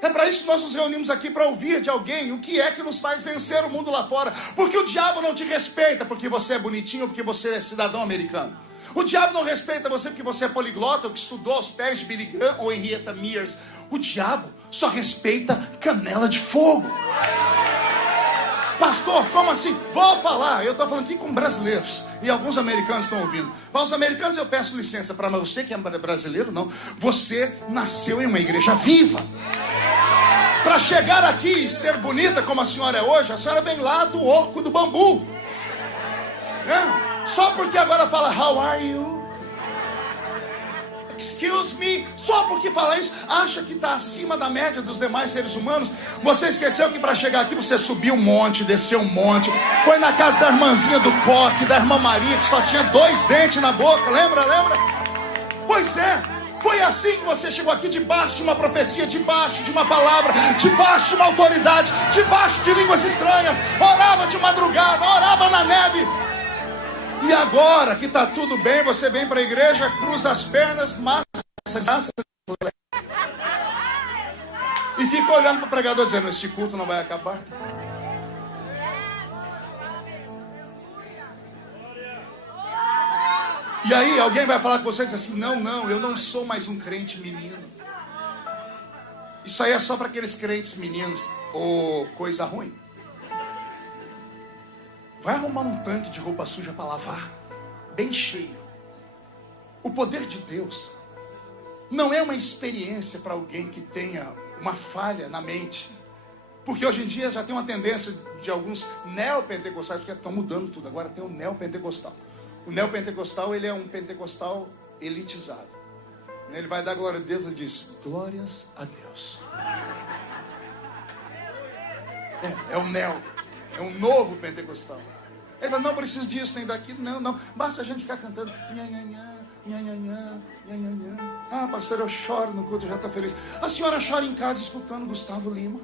É para isso que nós nos reunimos aqui, para ouvir de alguém o que é que nos faz vencer o mundo lá fora. Porque o diabo não te respeita porque você é bonitinho ou porque você é cidadão americano. O diabo não respeita você porque você é poliglota ou que estudou aos pés de Billy Graham ou Henrietta Mears. O diabo só respeita canela de fogo. Pastor, como assim? Vou falar, eu estou falando aqui com brasileiros e alguns americanos estão ouvindo. Para os americanos eu peço licença, para você que é brasileiro, não. Você nasceu em uma igreja viva. Para chegar aqui e ser bonita como a senhora é hoje, a senhora vem lá do Oco do Bambu. Só porque agora fala how are you? Excuse me. Só porque fala isso, acha que está acima da média dos demais seres humanos. Você esqueceu que para chegar aqui você subiu um monte, desceu um monte. Foi na casa da irmãzinha do Coque, da irmã Maria, que só tinha 2 dentes na boca. Lembra? Pois é. Foi assim que você chegou aqui, debaixo de uma profecia, debaixo de uma palavra, debaixo de uma autoridade, debaixo de línguas estranhas. Orava de madrugada, orava na neve. E agora que está tudo bem, você vem para a igreja, cruza as pernas, e fica olhando para o pregador dizendo, este culto não vai acabar. E aí alguém vai falar com você e diz assim, não, eu não sou mais um crente menino. Isso aí é só para aqueles crentes meninos. Ou coisa ruim. Vai arrumar um tanque de roupa suja para lavar, bem cheio. O poder de Deus não é uma experiência para alguém que tenha uma falha na mente. Porque hoje em dia já tem uma tendência de alguns neopentecostais, porque estão mudando tudo, agora tem o neopentecostal. O neopentecostal, ele é um pentecostal elitizado. Ele vai dar glória a Deus e diz, glórias a Deus. É um neo, é um novo pentecostal. Ele fala, não preciso disso, nem daqui, não. Basta a gente ficar cantando. Ah, pastor, eu choro no culto, já está feliz. A senhora chora em casa escutando Gustavo Lima.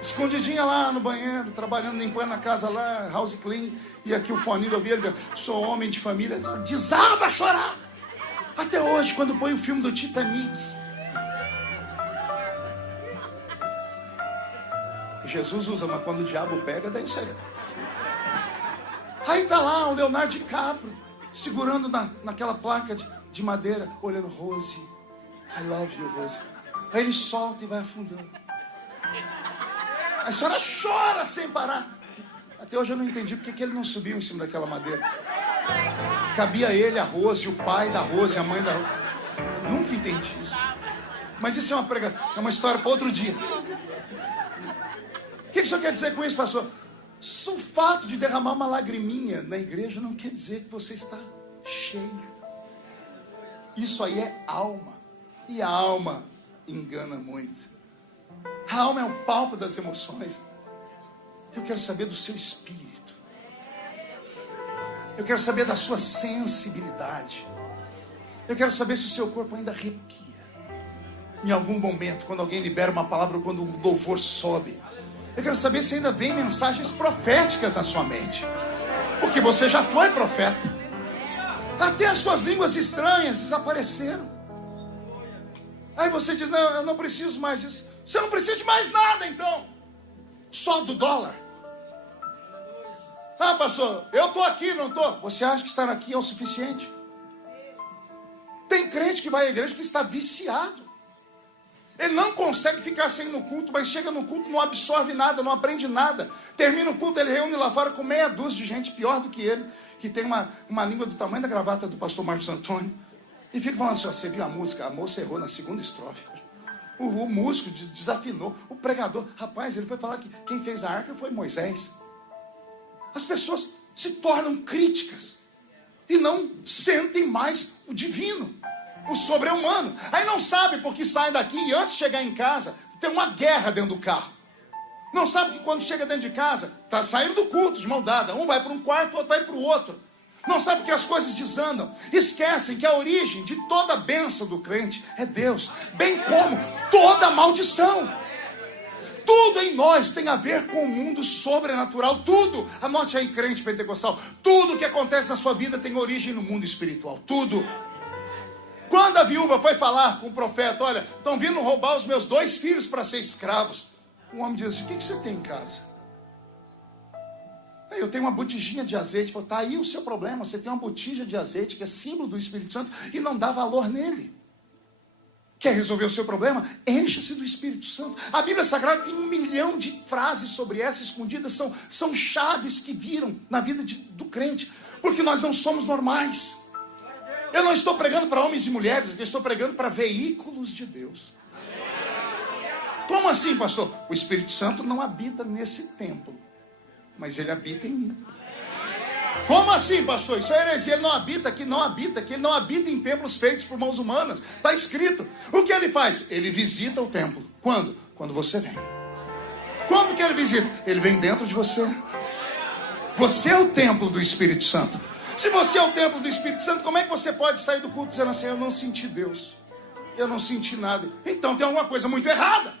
Escondidinha lá no banheiro, trabalhando, limpando a casa lá, house clean. E aqui o foninho ouvia, ele diz, sou homem de família. Desaba a chorar. Até hoje, quando põe o filme do Titanic. Jesus usa, mas quando o diabo pega, daí isso aí. Aí tá lá o Leonardo DiCaprio, segurando naquela placa de madeira, olhando, Rose, I love you, Rose. Aí ele solta e vai afundando. A senhora chora sem parar. Até hoje eu não entendi porque que ele não subiu em cima daquela madeira. Cabia ele, a Rose, o pai da Rose, a mãe da Rose. Nunca entendi isso. Mas isso é uma história para outro dia. O que o senhor quer dizer com isso, pastor? O fato de derramar uma lagriminha na igreja não quer dizer que você está cheio. Isso aí é alma. E a alma engana muito. A alma é o palco das emoções. Eu quero saber do seu espírito. Eu quero saber da sua sensibilidade. Eu quero saber se o seu corpo ainda arrepia. Em algum momento, quando alguém libera uma palavra, ou quando o louvor sobe. Eu quero saber se ainda vem mensagens proféticas na sua mente. Porque você já foi profeta. Até as suas línguas estranhas desapareceram. Aí você diz, não, eu não preciso mais disso. Você não precisa de mais nada então. Só do dólar. Ah, pastor, eu estou aqui, não estou. Você acha que estar aqui é o suficiente? Tem crente que vai à igreja que está viciado. Ele não consegue ficar sem ir no culto, mas chega no culto, não absorve nada, não aprende nada. Termina o culto, ele reúne lá fora com meia dúzia de gente pior do que ele, que tem uma língua do tamanho da gravata do pastor Marcos Antônio. E fica falando assim, você viu a música? A moça errou na segunda estrofe. O músico desafinou. O pregador, rapaz, ele foi falar que quem fez a arca foi Moisés. As pessoas se tornam críticas e não sentem mais o divino, o sobre-humano. Aí não sabe porque saem daqui e antes de chegar em casa tem uma guerra dentro do carro. Não sabe que quando chega dentro de casa está saindo do culto de mão dada. Um vai para um quarto, o outro vai para o outro. Não sabe porque as coisas desandam. Esquecem que a origem de toda a bênção do crente é Deus, bem como toda maldição. Tudo em nós tem a ver com o mundo sobrenatural. Tudo, anote aí, crente pentecostal, tudo que acontece na sua vida tem origem no mundo espiritual. Tudo. Quando a viúva foi falar com o profeta, olha, estão vindo roubar os meus 2 filhos para ser escravos. O homem diz assim, o que você tem em casa? Eu tenho uma botijinha de azeite. Falei, tá aí o seu problema. Você tem uma botija de azeite que é símbolo do Espírito Santo e não dá valor nele. Quer resolver o seu problema? Encha-se do Espírito Santo. A Bíblia Sagrada tem 1 milhão de frases sobre essa escondidas. São chaves que viram na vida do crente. Porque nós não somos normais. Eu não estou pregando para homens e mulheres. Eu estou pregando para veículos de Deus. Como assim, pastor? O Espírito Santo não habita nesse templo, mas ele habita em mim. Como assim, pastor? Isso é heresia. Ele não habita aqui, ele não habita em templos feitos por mãos humanas. Está escrito. O que ele faz? Ele visita o templo. Quando? Quando você vem. Quando que ele visita? Ele vem dentro de você. Você é o templo do Espírito Santo. Se você é o templo do Espírito Santo, como é que você pode sair do culto dizendo assim, eu não senti Deus, eu não senti nada? Então tem alguma coisa muito errada.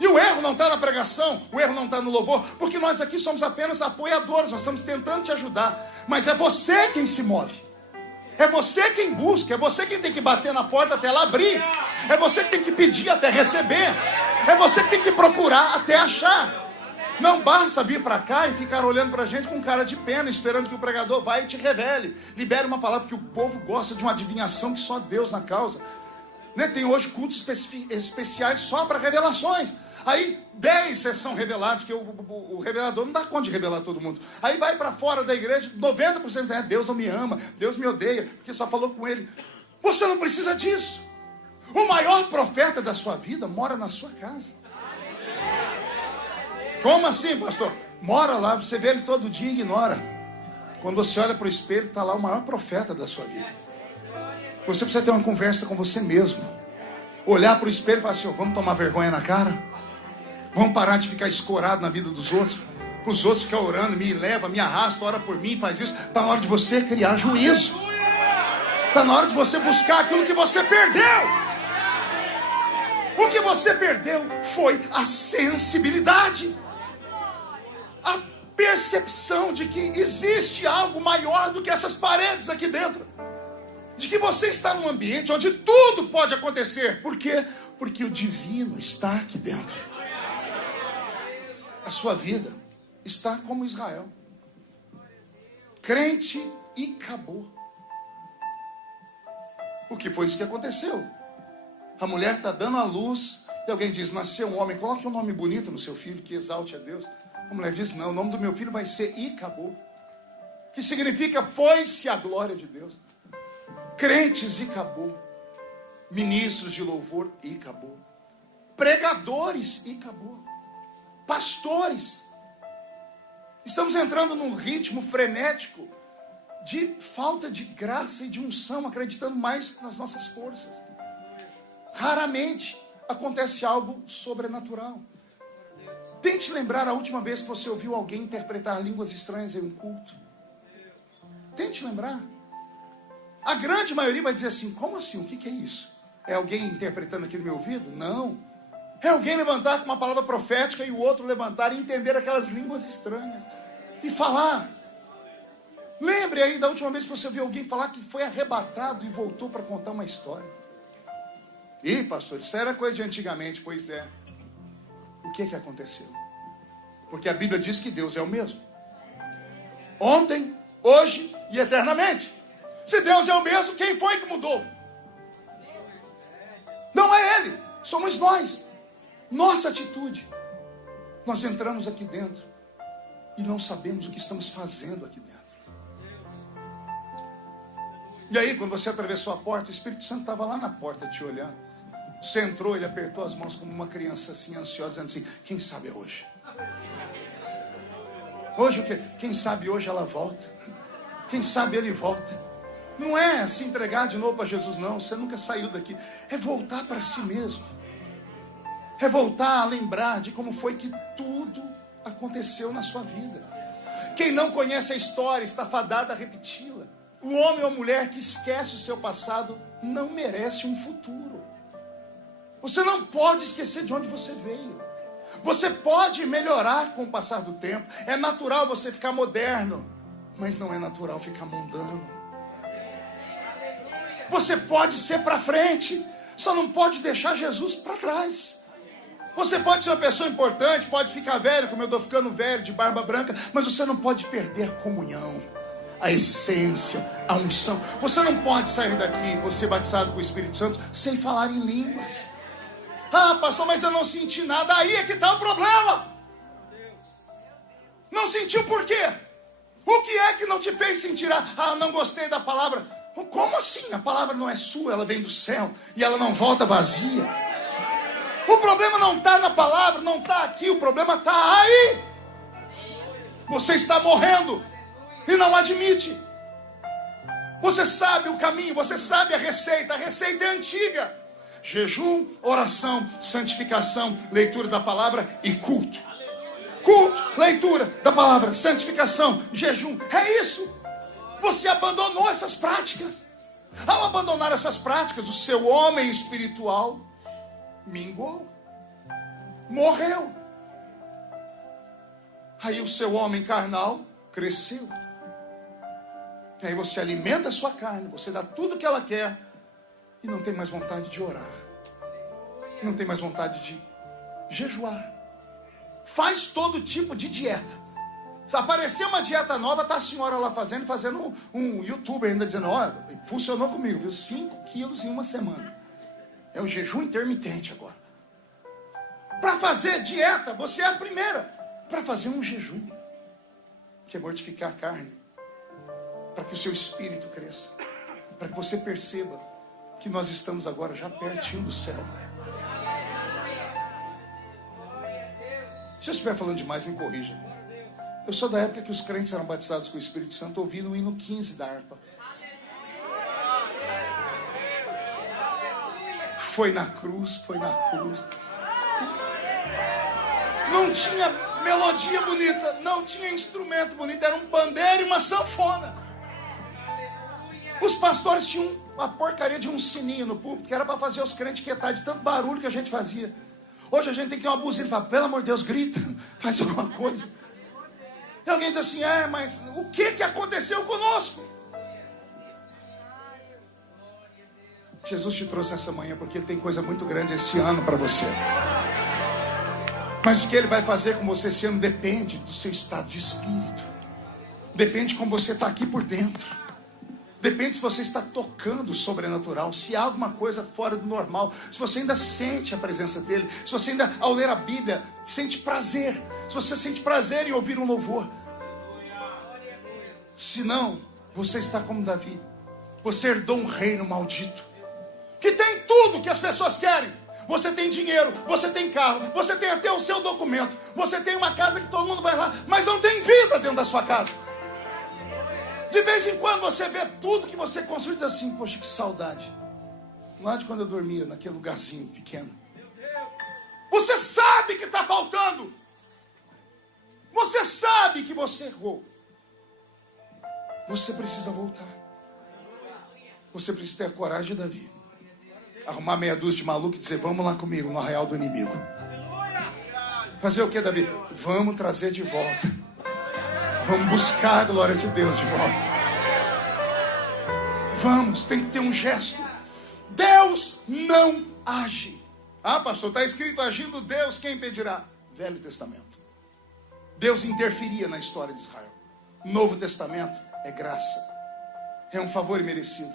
E o erro não está na pregação, o erro não está no louvor, porque nós aqui somos apenas apoiadores, nós estamos tentando te ajudar. Mas é você quem se move, é você quem busca, é você quem tem que bater na porta até ela abrir, é você que tem que pedir até receber, é você que tem que procurar até achar. Não basta vir para cá e ficar olhando para a gente com cara de pena, esperando que o pregador vá e te revele. Libere uma palavra, que o povo gosta de uma adivinhação que só Deus na causa. Né? Tem hoje cultos especiais só para revelações. Aí 10 são revelados, porque o revelador não dá conta de revelar todo mundo. Aí vai para fora da igreja, 90% dizem, Deus não me ama, Deus me odeia, porque só falou com ele. Você não precisa disso. O maior profeta da sua vida mora na sua casa. Como assim, pastor? Mora lá, você vê ele todo dia e ignora. Quando você olha para o espelho, está lá o maior profeta da sua vida. Você precisa ter uma conversa com você mesmo. Olhar para o espelho e falar assim, vamos tomar vergonha na cara? Vamos parar de ficar escorado na vida dos outros? Para os outros ficar orando, me leva, me arrasta, ora por mim, faz isso. Está na hora de você criar juízo. Está na hora de você buscar aquilo que você perdeu. O que você perdeu foi a sensibilidade. A percepção de que existe algo maior do que essas paredes aqui dentro. De que você está num ambiente onde tudo pode acontecer. Por quê? Porque o divino está aqui dentro. A sua vida está como Israel. Crente e acabou. Porque foi isso que aconteceu. A mulher está dando à luz e alguém diz, nasceu um homem, coloque um nome bonito no seu filho que exalte a Deus. A mulher diz, não, o nome do meu filho vai ser Icabô, que significa foi-se a glória de Deus. Crentes e acabou. ministros de louvor e acabou. Pregadores e acabou. Pastores. Estamos entrando num ritmo frenético de falta de graça e de unção, acreditando mais nas nossas forças. Raramente acontece algo sobrenatural. Tente lembrar a última vez que você ouviu alguém interpretar línguas estranhas em um culto. Tente lembrar. A grande maioria vai dizer assim: como assim? O que é isso? É alguém interpretando aqui no meu ouvido? Não. É alguém levantar com uma palavra profética e o outro levantar e entender aquelas línguas estranhas e falar. Lembre aí da última vez que você ouviu alguém falar que foi arrebatado e voltou para contar uma história. Ih, pastor, isso era coisa de antigamente. Pois é. O que aconteceu? Porque a Bíblia diz que Deus é o mesmo. Ontem, hoje e eternamente. Se Deus é o mesmo, quem foi que mudou? Não é Ele, somos nós. Nossa atitude. Nós entramos aqui dentro e não sabemos o que estamos fazendo aqui dentro. E aí, quando você atravessou a porta, o Espírito Santo estava lá na porta te olhando. Você entrou, ele apertou as mãos como uma criança assim, ansiosa, dizendo assim: quem sabe é hoje? Hoje o quê? Quem sabe hoje ela volta. Quem sabe ele volta. Não é se entregar de novo para Jesus, não. Você nunca saiu daqui. É voltar para si mesmo. É voltar a lembrar de como foi que tudo aconteceu na sua vida. Quem não conhece a história está fadado a repeti-la. O homem ou a mulher que esquece o seu passado não merece um futuro. Você não pode esquecer de onde você veio. Você pode melhorar com o passar do tempo. É natural você ficar moderno, mas não é natural ficar mundano. Você pode ser para frente, só não pode deixar Jesus para trás. Você pode ser uma pessoa importante, pode ficar velho, como eu estou ficando velho, de barba branca, mas você não pode perder a comunhão, a essência, a unção. Você não pode sair daqui, você batizado com o Espírito Santo, sem falar em línguas. Ah, pastor, mas eu não senti nada. Aí é que está o problema. Não sentiu por quê? O que é que não te fez sentir? Ah, não gostei da palavra. Como assim? A palavra não é sua, ela vem do céu e ela não volta vazia. O problema não está na palavra, não está aqui, o problema está aí. Você está morrendo e não admite. Você sabe o caminho, você sabe a receita é antiga. Jejum, oração, santificação, leitura da palavra e culto. Culto, leitura da palavra, santificação, jejum. É isso. Você abandonou essas práticas. Ao abandonar essas práticas, o seu homem espiritual minguou, morreu. Aí o seu homem carnal cresceu. E aí você alimenta a sua carne, você dá tudo que ela quer e não tem mais vontade de orar, não tem mais vontade de jejuar. Faz todo tipo de dieta. Se aparecer uma dieta nova, está a senhora lá fazendo um youtuber ainda dizendo: olha, funcionou comigo, viu? 5 quilos em uma semana. É o jejum intermitente agora. Para fazer dieta, você é a primeira. Para fazer um jejum, que é mortificar a carne, para que o seu espírito cresça, para que você perceba que nós estamos agora já pertinho do céu. Se eu estiver falando demais, me corrija. Eu sou da época que os crentes eram batizados com o Espírito Santo ouvindo o hino 15 da harpa. Foi na cruz, foi na cruz. Não tinha melodia bonita, não tinha instrumento bonito, era um pandeiro e uma sanfona. Os pastores tinham uma porcaria de um sininho no púlpito, que era para fazer os crentes quietar de tanto barulho que a gente fazia. Hoje a gente tem que ter uma buzina e fala: pelo amor de Deus, grita, faz alguma coisa. E alguém diz assim: mas o que aconteceu conosco? Jesus te trouxe essa manhã porque Ele tem coisa muito grande esse ano para você. Mas o que Ele vai fazer com você esse ano depende do seu estado de espírito. Depende de como você está aqui por dentro. Depende se você está tocando o sobrenatural, se há alguma coisa fora do normal, se você ainda sente a presença dele, se você ainda, ao ler a Bíblia, sente prazer, se você sente prazer em ouvir um louvor. Se não, você está como Davi. Você herdou um reino maldito. que tem tudo que as pessoas querem. Você tem dinheiro, você tem carro, você tem até o seu documento, você tem uma casa que todo mundo vai lá, mas não tem vida dentro da sua casa. De vez em quando você vê tudo que você construiu e diz assim: poxa, que saudade lá de quando eu dormia naquele lugarzinho pequeno. Você sabe que está faltando. Você sabe que você errou. Você precisa voltar. Você precisa ter a coragem de Davi. Arrumar meia dúzia de maluco e dizer: vamos lá comigo no arraial do inimigo. Fazer o que, Davi? Vamos trazer de volta. Vamos buscar a glória de Deus de volta. Vamos, tem que ter um gesto. Deus não age. Ah, pastor, está escrito: agindo Deus, quem impedirá? Velho Testamento. Deus interferia na história de Israel. Novo Testamento é graça. É um favor imerecido.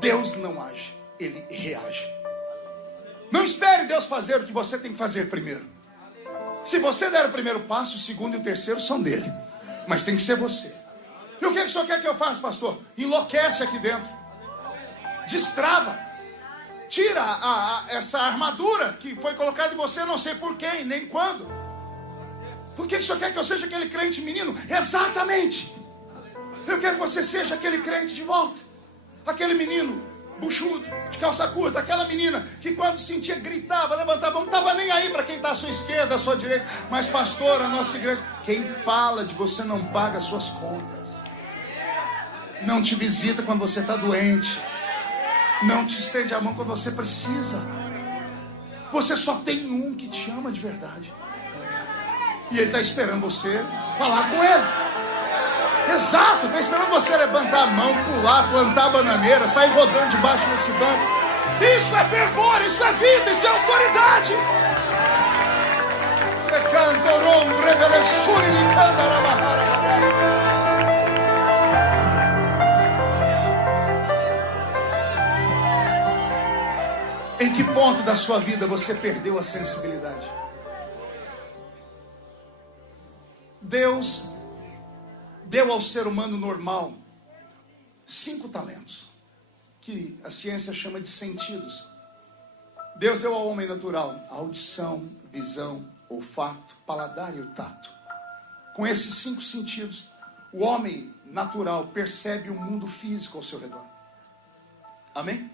Deus não age, Ele reage. Não espere Deus fazer o que você tem que fazer primeiro. Se você der o primeiro passo, o segundo e o terceiro são dele. Mas tem que ser você. E o que o senhor quer que eu faça, pastor? Enlouquece aqui dentro. Destrava. Tira essa armadura que foi colocada em você, não sei por quem, nem quando. Por que o senhor quer que eu seja aquele crente menino? Exatamente. Eu quero que você seja aquele crente de volta. Aquele menino buchudo, de calça curta. Aquela menina que quando sentia gritava, levantava. Não estava nem aí para quem está à sua esquerda, à sua direita. Mas pastor, a nossa igreja, quem fala de você não paga as suas contas. Não te visita quando você está doente. Não te estende a mão quando você precisa. Você só tem um que te ama de verdade. E ele está esperando você falar com ele. Exato, está esperando você levantar a mão, pular, plantar a bananeira, sair rodando debaixo desse banco. Isso é fervor, isso é vida, isso é autoridade. Você cantorou, revelessuri de candarabahara. Em que ponto da sua vida você perdeu a sensibilidade? Deus deu ao ser humano normal 5 talentos, que a ciência chama de sentidos. Deus deu ao homem natural a audição, visão, olfato, paladar e o tato. Com esses 5 sentidos, o homem natural percebe o mundo físico ao seu redor. Amém?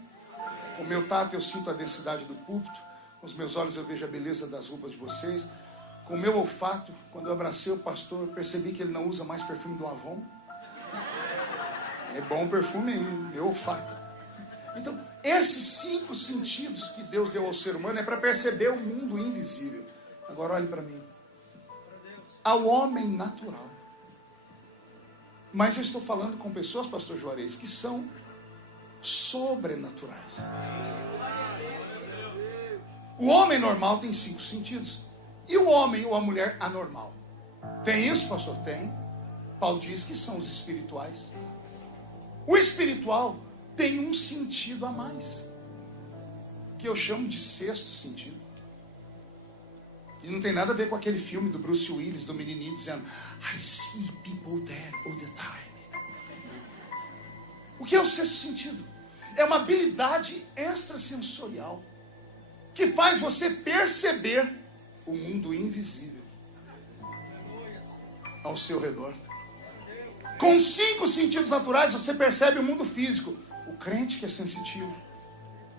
Com o meu tato eu sinto a densidade do púlpito. Com os meus olhos eu vejo a beleza das roupas de vocês. Com o meu olfato, quando eu abracei o pastor, eu percebi que ele não usa mais perfume do Avon. É bom o perfume aí, meu olfato. Então, esses 5 sentidos que Deus deu ao ser humano é para perceber o mundo invisível. Agora olhe para mim. Ao homem natural. Mas eu estou falando com pessoas, pastor Juarez, que são sobrenaturais. O homem normal tem 5 sentidos. E o homem ou a mulher anormal? Tem isso, pastor? Tem. Paulo diz que são os espirituais. O espiritual tem um sentido a mais, que eu chamo de 6º sentido. E não tem nada a ver com aquele filme do Bruce Willis, do menininho dizendo: I see people there all the time. O que é o 6º sentido? É uma habilidade extrasensorial que faz você perceber o mundo invisível ao seu redor. Com 5 sentidos naturais você percebe o mundo físico. O crente que é sensitivo,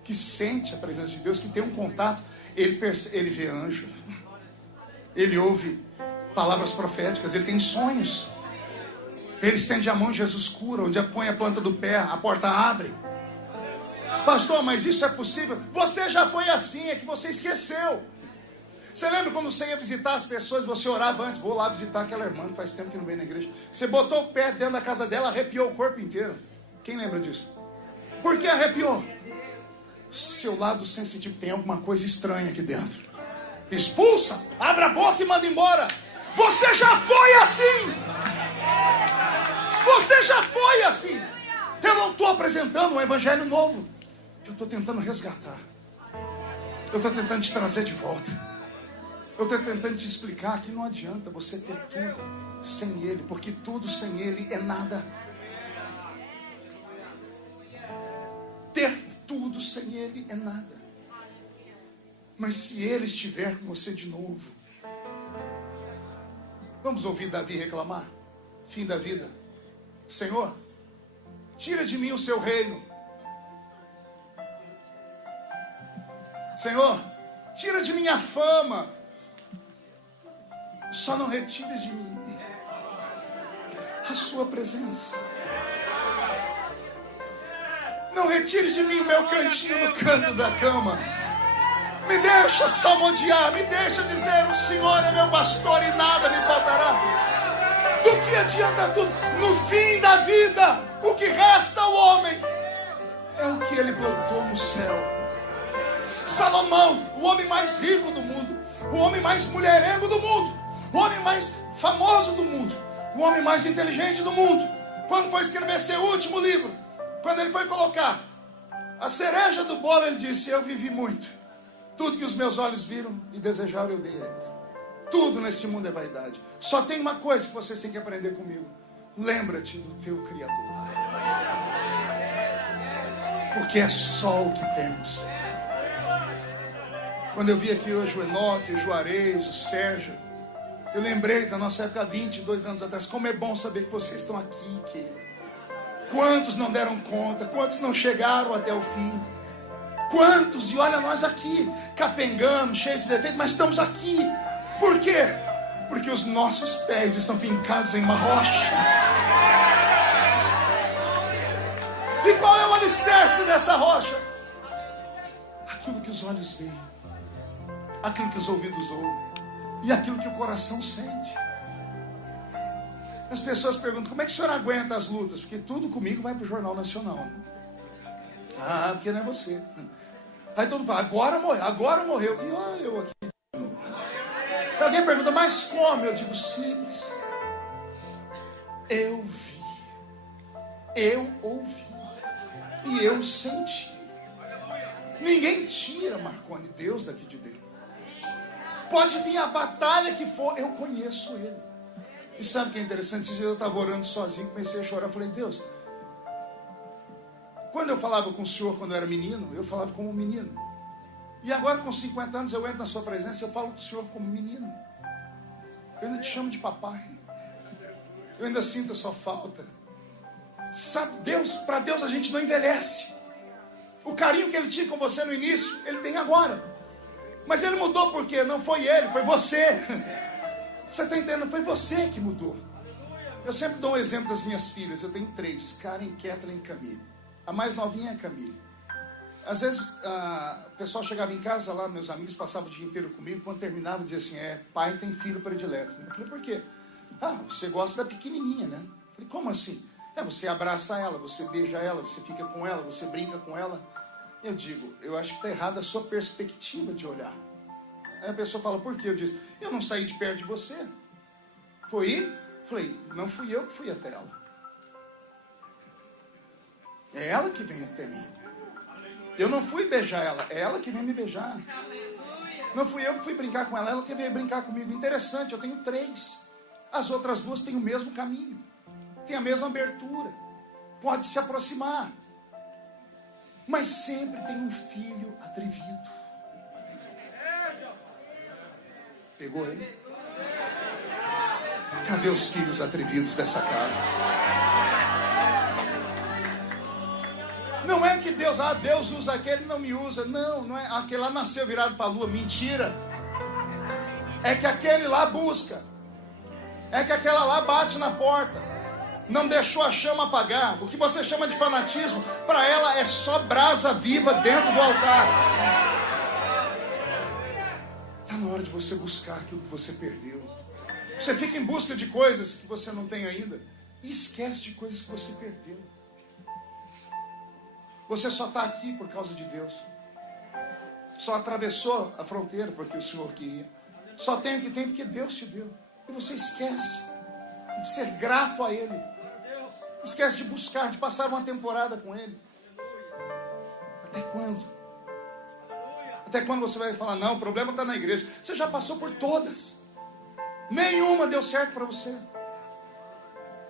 que sente a presença de Deus, que tem um contato, ele vê anjo, ele ouve palavras proféticas, ele tem sonhos, ele estende a mão e Jesus cura. Onde põe a planta do pé, a porta abre. Pastor, mas isso é possível? Você já foi assim, é que você esqueceu. Você lembra quando você ia visitar as pessoas, você orava antes: vou lá visitar aquela irmã que faz tempo que não vem na igreja. Você botou o pé dentro da casa dela, arrepiou o corpo inteiro. Quem lembra disso? Por que arrepiou? Seu lado sensitivo, tem alguma coisa estranha aqui dentro. Expulsa, abra a boca e manda embora. Você já foi assim. Você já foi assim. Eu não estou apresentando um evangelho novo. Eu estou tentando resgatar. Eu estou tentando te trazer de volta. Eu estou tentando te explicar que não adianta você ter tudo sem Ele, porque tudo sem Ele é nada. Ter tudo sem Ele é nada. Mas se Ele estiver com você de novo, vamos ouvir Davi reclamar? Fim da vida. Senhor, tira de mim o seu reino. Senhor, tira de mim a fama. Só não retires de mim a sua presença. Não retire de mim o meu cantinho no canto da cama. Me deixa salmodiar, me deixa dizer: o Senhor é meu pastor e nada me faltará. Do que adianta tudo? No fim da vida, o que resta ao homem é o que ele plantou no céu. Salomão, o homem mais rico do mundo, o homem mais mulherengo do mundo, o homem mais famoso do mundo, o homem mais inteligente do mundo, quando foi escrever seu último livro, quando ele foi colocar a cereja do bolo, ele disse: eu vivi muito. Tudo que os meus olhos viram e desejaram, eu dei a eles. Tudo nesse mundo é vaidade. Só tem uma coisa que vocês têm que aprender comigo: lembra-te do teu Criador. Porque é só o que temos. Quando eu vi aqui hoje o Enoque, o Juarez, o Sérgio, eu lembrei da nossa época, 22 anos atrás. Como é bom saber que vocês estão aqui, querido. Quantos não deram conta? Quantos não chegaram até o fim? Quantos? E olha nós aqui, capengando, cheio de defeito, mas estamos aqui. Por quê? Porque os nossos pés estão fincados em uma rocha. E qual é o alicerce dessa rocha? Aquilo que os olhos veem, aquilo que os ouvidos ouvem e aquilo que o coração sente. As pessoas perguntam: como é que o senhor aguenta as lutas? Porque tudo comigo vai para o Jornal Nacional, né? Ah, porque não é você. Aí todo mundo fala: agora morreu. E olha eu aqui. Alguém pergunta: mas como? Eu digo: simples. Eu vi, eu ouvi e eu senti. Ninguém tira, Marconi, Deus daqui de dentro. Pode vir a batalha que for, eu conheço Ele. E sabe o que é interessante? Esse dia eu estava orando sozinho, comecei a chorar. Falei: Deus, quando eu falava com o Senhor quando eu era menino, eu falava como um menino. E agora com 50 anos eu entro na sua presença e eu falo com o Senhor como menino. Eu ainda te chamo de papai. Eu ainda sinto a sua falta. Sabe, Deus, para Deus a gente não envelhece. O carinho que Ele tinha com você no início, Ele tem agora. Mas Ele mudou por quê? Não foi Ele, foi você. Você está entendendo? Foi você que mudou. Eu sempre dou um exemplo das minhas filhas. Eu tenho 3, Karen, Kathleen e Camille. A mais novinha é a Camille. Às vezes o pessoal chegava em casa lá, meus amigos passavam o dia inteiro comigo. Quando terminava, dizia assim: pai tem filho predileto. Eu falei: por quê? Você gosta da pequenininha, né? Eu falei: como assim? Você abraça ela, você beija ela, você fica com ela, você brinca com ela. Eu digo: eu acho que está errada a sua perspectiva de olhar. Aí a pessoa fala: por quê? Eu disse: eu não saí de perto de você. Foi ir? Falei: não fui eu que fui até ela. É ela que vem até mim. Eu não fui beijar ela, é ela que vem me beijar. Não fui eu que fui brincar com ela, ela que veio brincar comigo. Interessante, eu tenho 3. As outras 2 têm o mesmo caminho, têm a mesma abertura, pode se aproximar. Mas sempre tem um filho atrevido. Pegou ele? Cadê os filhos atrevidos dessa casa? Não é que Deus usa aquele, não me usa. Não é. Aquele lá nasceu virado para a lua. Mentira. É que aquele lá busca. É que aquela lá bate na porta. Não deixou a chama apagar. O que você chama de fanatismo, para ela é só brasa viva dentro do altar. Está na hora de você buscar aquilo que você perdeu. Você fica em busca de coisas que você não tem ainda e esquece de coisas que você perdeu. Você só está aqui por causa de Deus. Só atravessou a fronteira porque o Senhor queria. Só tem o que tem porque Deus te deu. E você esquece de ser grato a Ele. Esquece de buscar, de passar uma temporada com Ele. Até quando? Até quando você vai falar: não, o problema está na igreja? Você já passou por todas. Nenhuma deu certo para você.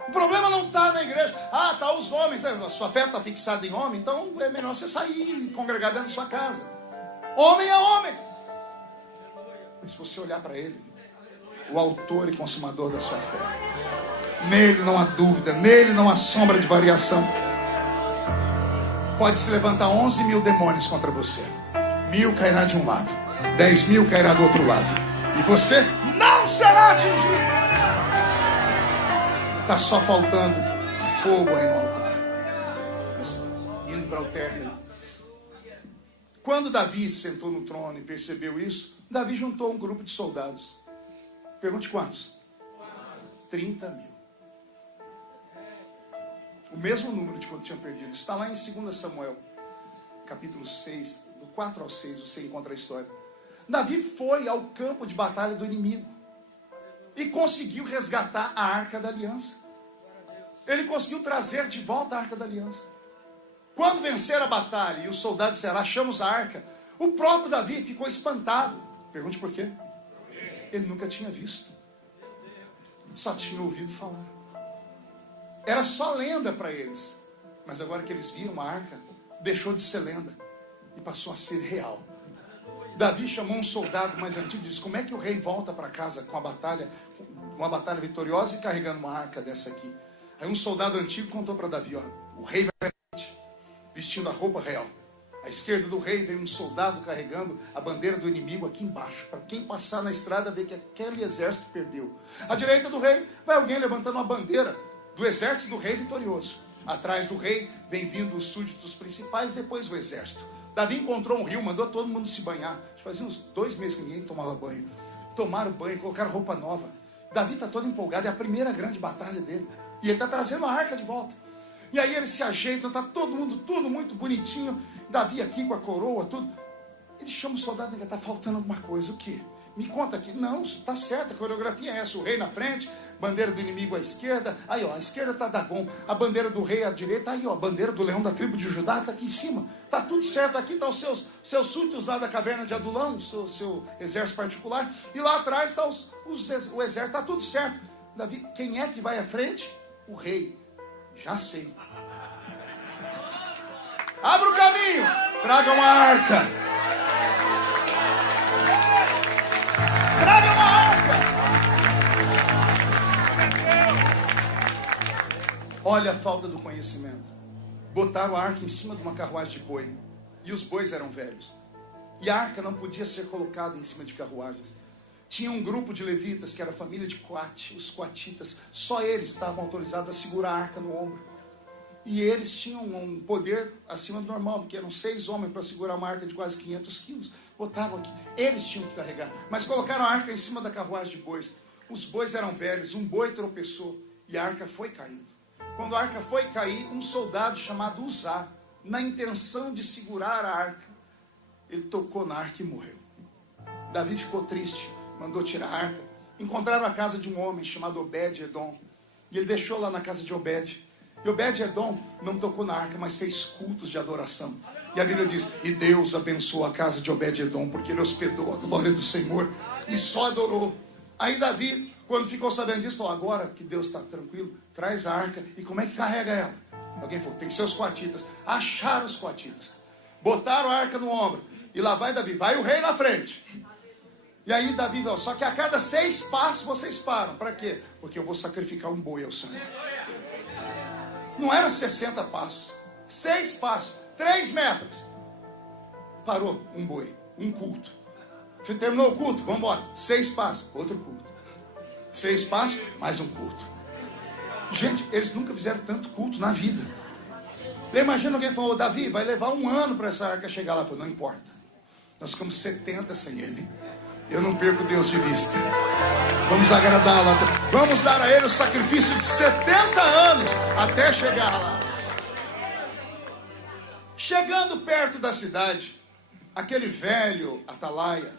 O problema não está na igreja. Ah, está os homens. A sua fé está fixada em homem, então é melhor você sair e congregar dentro da sua casa. Homem é homem. Mas se você olhar para ele, o autor e consumador da sua fé, nele não há dúvida, nele não há sombra de variação. Pode se levantar 11 mil demônios contra você. 1000 cairá de um lado, 10.000 cairá do outro lado, e você não será atingido. Está só faltando fogo aí no altar. Indo para o término. Quando Davi sentou no trono e percebeu isso, Davi juntou um grupo de soldados. Pergunte quantos? 30 mil. O mesmo número de quanto tinham perdido. Está lá em 2 Samuel, capítulo 6, do 4 ao 6, você encontra a história. Davi foi ao campo de batalha do inimigo e conseguiu resgatar a Arca da Aliança. Ele conseguiu trazer de volta a Arca da Aliança. Quando vencer a batalha e os soldados disseram, achamos a arca, o próprio Davi ficou espantado. Pergunte por quê? Ele nunca tinha visto. Só tinha ouvido falar. Era só lenda para eles. Mas agora que eles viram a arca, deixou de ser lenda e passou a ser real. Davi chamou um soldado mais antigo e disse, como é que o rei volta para casa com uma batalha vitoriosa e carregando uma arca dessa aqui? Aí um soldado antigo contou para Davi, ó, o rei vai vestindo a roupa real. À esquerda do rei vem um soldado carregando a bandeira do inimigo aqui embaixo. Para quem passar na estrada ver que aquele exército perdeu. À direita do rei vai alguém levantando uma bandeira do exército do rei vitorioso. Atrás do rei vem vindo os súditos principais, depois o exército. Davi encontrou um rio, mandou todo mundo se banhar. Fazia uns 2 meses que ninguém tomava banho. Tomaram banho, colocaram roupa nova. Davi está todo empolgado, é a primeira grande batalha dele. E ele está trazendo a arca de volta. E aí eles se ajeitam, está todo mundo, tudo muito bonitinho. Davi aqui com a coroa, tudo. Ele chama o soldado e está faltando alguma coisa. O quê? Me conta aqui. Não, está certo, a coreografia é essa. O rei na frente, bandeira do inimigo à esquerda. Aí, ó, à esquerda está Dagon. A bandeira do rei à direita. Aí, ó, a bandeira do leão da tribo de Judá está aqui em cima. Está tudo certo. Aqui estão os seus súditos lá da caverna de Adulão, seu exército particular. E lá atrás está o exército. Está tudo certo. Davi, quem é que vai à frente? O rei. Já sei. Abra o caminho. Traga uma arca. Traga uma arca. Olha a falta do conhecimento. Botaram a arca em cima de uma carruagem de boi. E os bois eram velhos. E a arca não podia ser colocada em cima de carruagens. Tinha um grupo de levitas, que era a família de Coate, os coatitas. Só eles estavam autorizados a segurar a arca no ombro. E eles tinham um poder acima do normal, porque eram 6 homens para segurar uma arca de quase 500 quilos. Botavam aqui. Eles tinham que carregar. Mas colocaram a arca em cima da carruagem de bois. Os bois eram velhos, um boi tropeçou e a arca foi caindo. Quando a arca foi cair, um soldado chamado Uzá, na intenção de segurar a arca, ele tocou na arca e morreu. Davi ficou triste, mandou tirar a arca. Encontraram a casa de um homem chamado Obed-Edom. E ele deixou lá na casa de Obed. E Obed-Edom não tocou na arca, mas fez cultos de adoração. E a Bíblia diz, e Deus abençoou a casa de Obed-Edom, porque ele hospedou a glória do Senhor e só adorou. Aí Davi, quando ficou sabendo disso, falou, agora que Deus está tranquilo, traz a arca. E como é que carrega ela? Alguém falou, tem que ser os coatitas. Acharam os coatitas. Botaram a arca no ombro. E lá vai Davi, vai o rei na frente. E aí Davi falou, só que a cada 6 passos vocês param. Para quê? Porque eu vou sacrificar um boi ao Senhor. Não eram 60 passos. 6 passos. 3 metros. Parou um boi. Um culto. Terminou o culto? Vamos embora. 6 passos. Outro culto. 6 passos. Mais um culto. Gente, eles nunca fizeram tanto culto na vida. Imagina alguém falou, Davi, vai levar 1 ano para essa arca chegar lá. Falou, não importa. Nós ficamos 70 sem ele. Eu não perco Deus de vista. Vamos agradá-lo. Vamos dar a ele o sacrifício de 70 anos até chegar lá. Chegando perto da cidade, aquele velho atalaia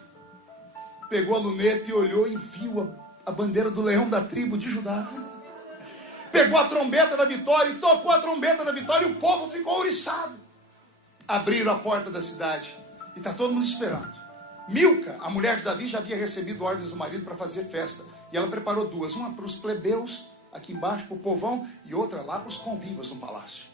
pegou a luneta e olhou e viu a bandeira do leão da tribo de Judá. Pegou a trombeta da vitória e tocou a trombeta da vitória e o povo ficou ouriçado. Abriram a porta da cidade e está todo mundo esperando. Milca, a mulher de Davi, já havia recebido ordens do marido para fazer festa. E ela preparou 2. Uma para os plebeus aqui embaixo para o povão e outra lá para os convivas no palácio.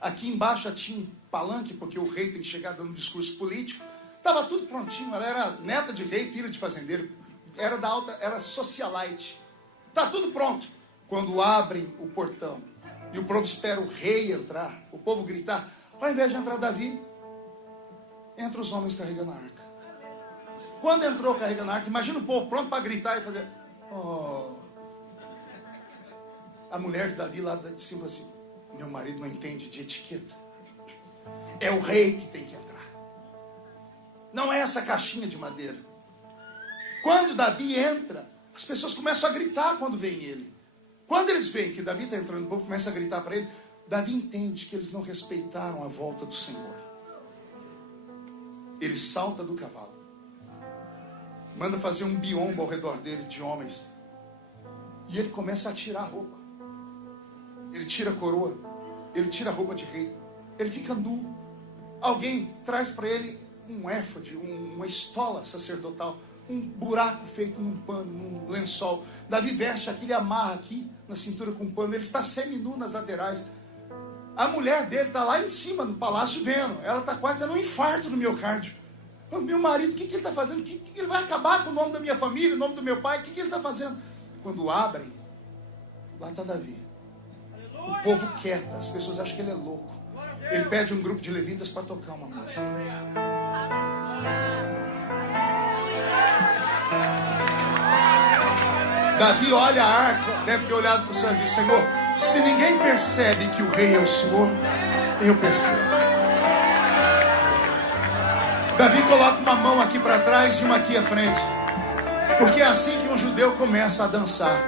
Aqui embaixo já tinha um palanque, porque o rei tem que chegar dando um discurso político. Estava tudo prontinho, ela era neta de rei, filha de fazendeiro, era da alta, era socialite. Está tudo pronto. Quando abrem o portão e o povo espera o rei entrar, o povo gritar, ao invés de entrar Davi, entra os homens carregando a arca. Quando entrou carregando a arca, imagina o povo pronto para gritar e fazer, oh. A mulher de Davi lá de cima assim, meu marido não entende de etiqueta. É o rei que tem que entrar. Não é essa caixinha de madeira. Quando Davi entra, as pessoas começam a gritar quando veem ele. Quando eles veem que Davi está entrando, o povo começa a gritar para ele. Davi entende que eles não respeitaram a volta do Senhor. Ele salta do cavalo. Manda fazer um biombo ao redor dele de homens. E ele começa a tirar a roupa. Ele tira a coroa. Ele tira a roupa de rei. Ele fica nu. Alguém traz para ele um éfode, uma estola sacerdotal. Um buraco feito num pano, num lençol. Davi veste aquilo e amarra aqui na cintura com um pano. Ele está seminu nas laterais. A mulher dele está lá em cima no palácio vendo. Ela está quase tendo um infarto no miocárdio. O meu marido, o que ele está fazendo? Ele vai acabar com o nome da minha família, o nome do meu pai. O que ele está fazendo? Quando abrem, lá está Davi. O povo quieta, as pessoas acham que ele é louco. Ele pede um grupo de levitas para tocar uma música. Davi olha a arca, deve ter olhado para o Senhor e disse, Senhor, se ninguém percebe que o rei é o Senhor, eu percebo. Davi coloca uma mão aqui para trás e uma aqui à frente. Porque é assim que um judeu começa a dançar.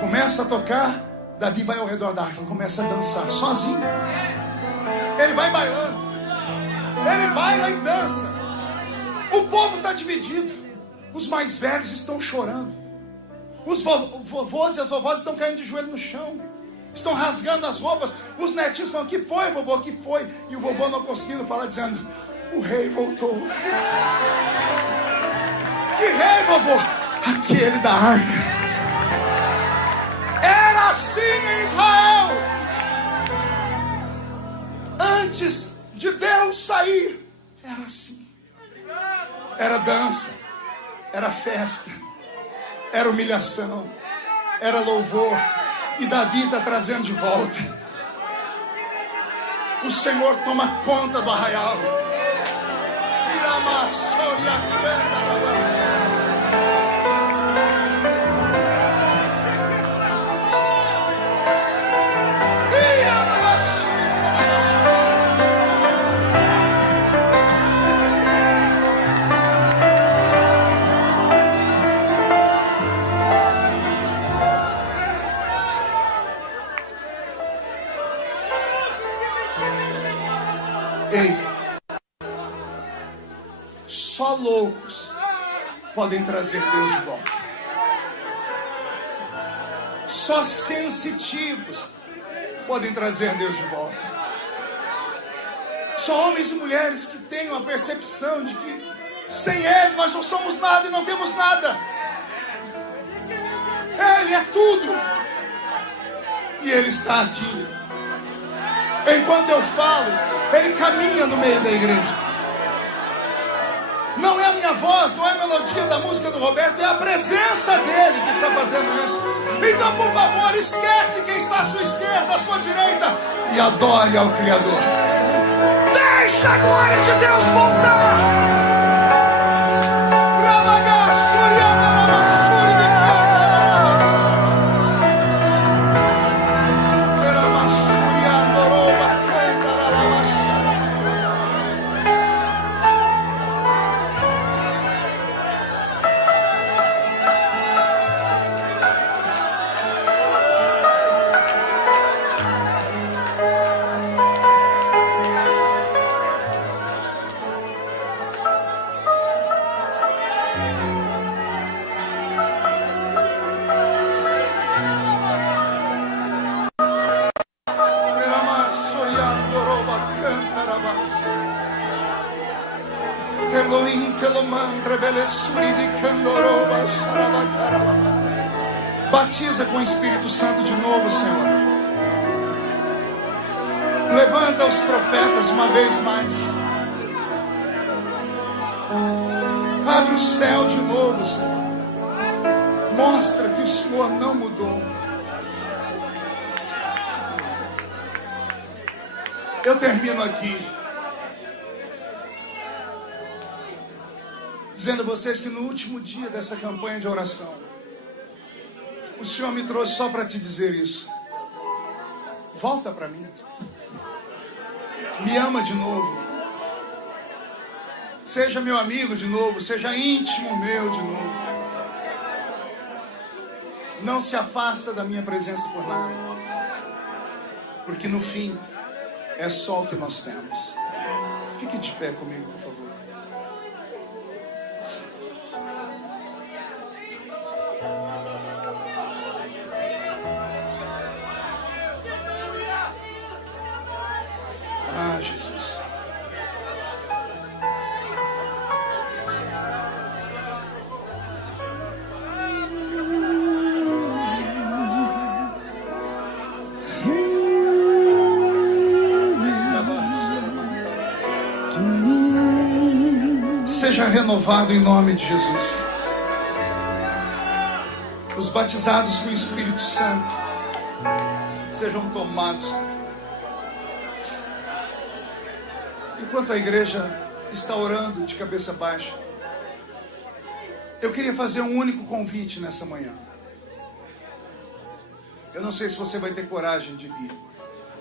Começa a tocar, Davi vai ao redor da arca, começa a dançar sozinho. Ele vai bailando. Ele baila e dança. O povo está dividido. Os mais velhos estão chorando. Os vovôs e as vovós estão caindo de joelho no chão. Estão rasgando as roupas. Os netinhos falam, que foi, vovô, que foi? E o vovô não conseguindo falar, dizendo, o rei voltou. Que rei, vovô? Aquele da arca. Era assim em Israel. Antes de Deus sair, era assim. Era dança, era festa, era humilhação, era louvor. E Davi está trazendo de volta. O Senhor toma conta do arraial. Ei, só loucos podem trazer Deus de volta. Só sensitivos podem trazer Deus de volta. Só homens e mulheres que têm uma percepção de que sem Ele nós não somos nada e não temos nada. Ele é tudo. E Ele está aqui. Enquanto eu falo, Ele caminha no meio da igreja. Não é a minha voz, não é a melodia da música do Roberto, é a presença dele que está fazendo isso. Então, por favor, esquece quem está à sua esquerda, à sua direita, e adore ao Criador. Deixa a glória de Deus voltar. Batiza com o Espírito Santo de novo, Senhor. Levanta os profetas uma vez mais. Abre o céu de novo, Senhor. Mostra que o Senhor não mudou. Eu termino aqui dizendo a vocês que no último dia dessa campanha de oração, o Senhor me trouxe só para te dizer isso. Volta para mim. Me ama de novo. Seja meu amigo de novo. Seja íntimo meu de novo. Não se afasta da minha presença por nada. Porque no fim, é só o que nós temos. Fique de pé comigo, por favor. Ah, Jesus. Seja renovado em nome de Jesus. Os batizados com o Espírito Santo sejam tomados. Enquanto a igreja está orando de cabeça baixa, eu queria fazer um único convite nessa manhã. Eu não sei se você vai ter coragem de vir,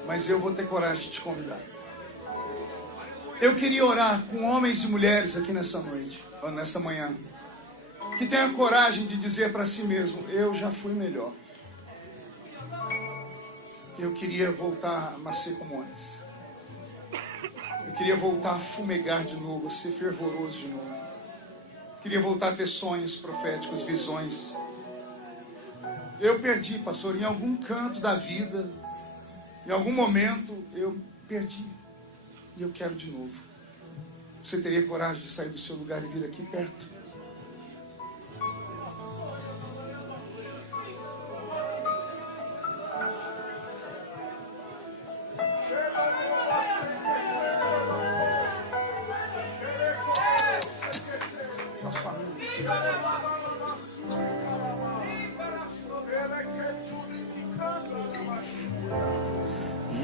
mas eu vou ter coragem de te convidar. Eu queria orar com homens e mulheres aqui nessa noite, ou nessa manhã, que tenha coragem de dizer para si mesmo: eu já fui melhor. Eu queria voltar a nascer como antes. Eu queria voltar a fumegar de novo, a ser fervoroso de novo. Queria voltar a ter sonhos proféticos, visões. Eu perdi, pastor, em algum canto da vida, em algum momento, eu perdi. E eu quero de novo. Você teria coragem de sair do seu lugar e vir aqui perto?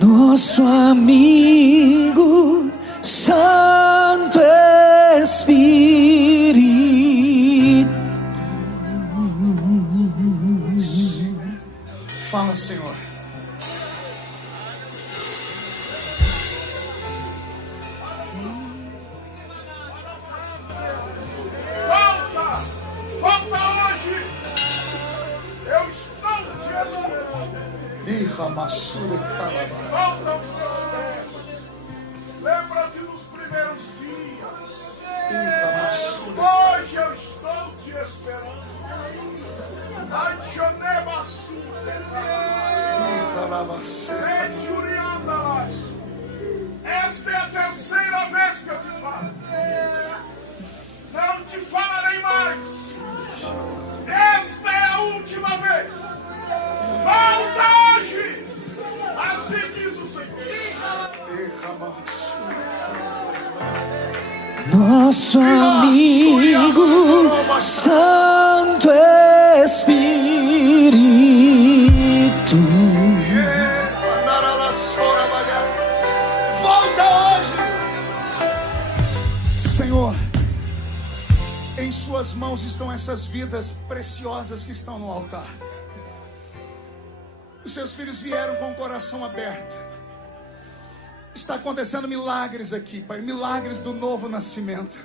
Nosso amigo Santo Espírito. Fala, Senhor. Volta hoje. Eu estou te esperando. Volta aos teus pés. Lembra-te dos primeiros dias. Hoje eu estou te esperando. Esta é a terceira vez que eu te falo. Não te falarei mais. Esta é a última vez. Volta hoje. Assim diz o Senhor. Nosso amigo Santo Espírito. Volta hoje. Senhor, em suas mãos estão essas vidas preciosas que estão no altar. Os seus filhos vieram com o coração aberto. Está acontecendo milagres aqui, Pai, milagres do novo nascimento.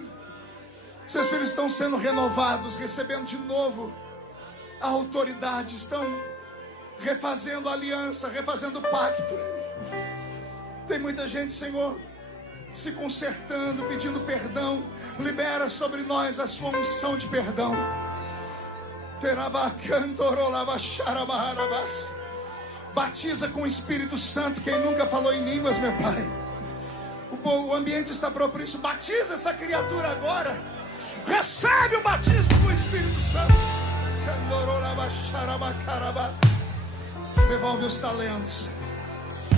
Seus filhos estão sendo renovados, recebendo de novo a autoridade, estão refazendo a aliança, refazendo o pacto. Tem muita gente, Senhor, se consertando, pedindo perdão. Libera sobre nós a sua unção de perdão. Batiza com o Espírito Santo quem nunca falou em línguas, meu Pai. O ambiente está propício. Batiza essa criatura agora. Recebe o batismo com o Espírito Santo. Devolve os talentos.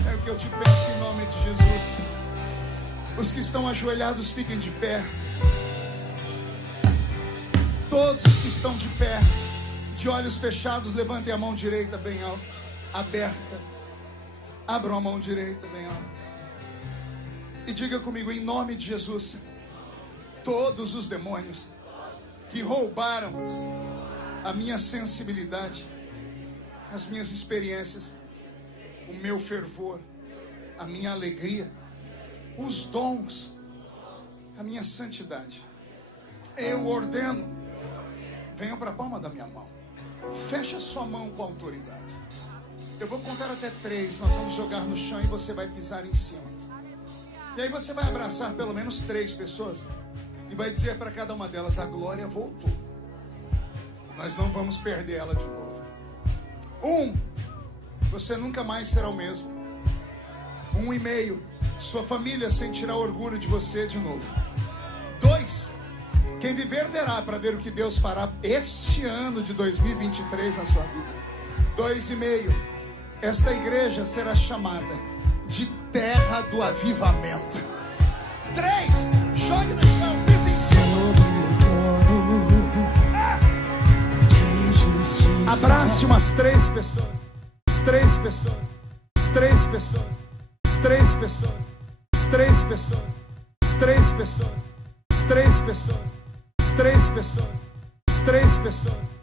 É o que eu te peço em nome de Jesus. Os que estão ajoelhados, fiquem de pé. Todos os que estão de pé, de olhos fechados, levantem a mão direita bem alta, aberta. Abram a mão direita bem alta. E diga comigo, em nome de Jesus, todos os demônios que roubaram a minha sensibilidade, as minhas experiências, o meu fervor, a minha alegria, os dons, a minha santidade, eu ordeno, venham para a palma da minha mão, feche a sua mão com autoridade. Eu vou contar até 3, nós vamos jogar no chão e você vai pisar em cima. E aí você vai abraçar pelo menos 3 pessoas e vai dizer para cada uma delas, a glória voltou. Nós não vamos perder ela de novo. 1, você nunca mais será o mesmo. 1,5, sua família sentirá orgulho de você de novo. 2, quem viver verá para ver o que Deus fará este ano de 2023 na sua vida. 2,5, esta igreja será chamada de terra do avivamento. 3, jogue no chão, pise em cima. Abrace umas 3 pessoas. 3 pessoas. 3 pessoas. 3 pessoas. 3 pessoas. 3 pessoas. 3 pessoas. 3 pessoas. 3 pessoas.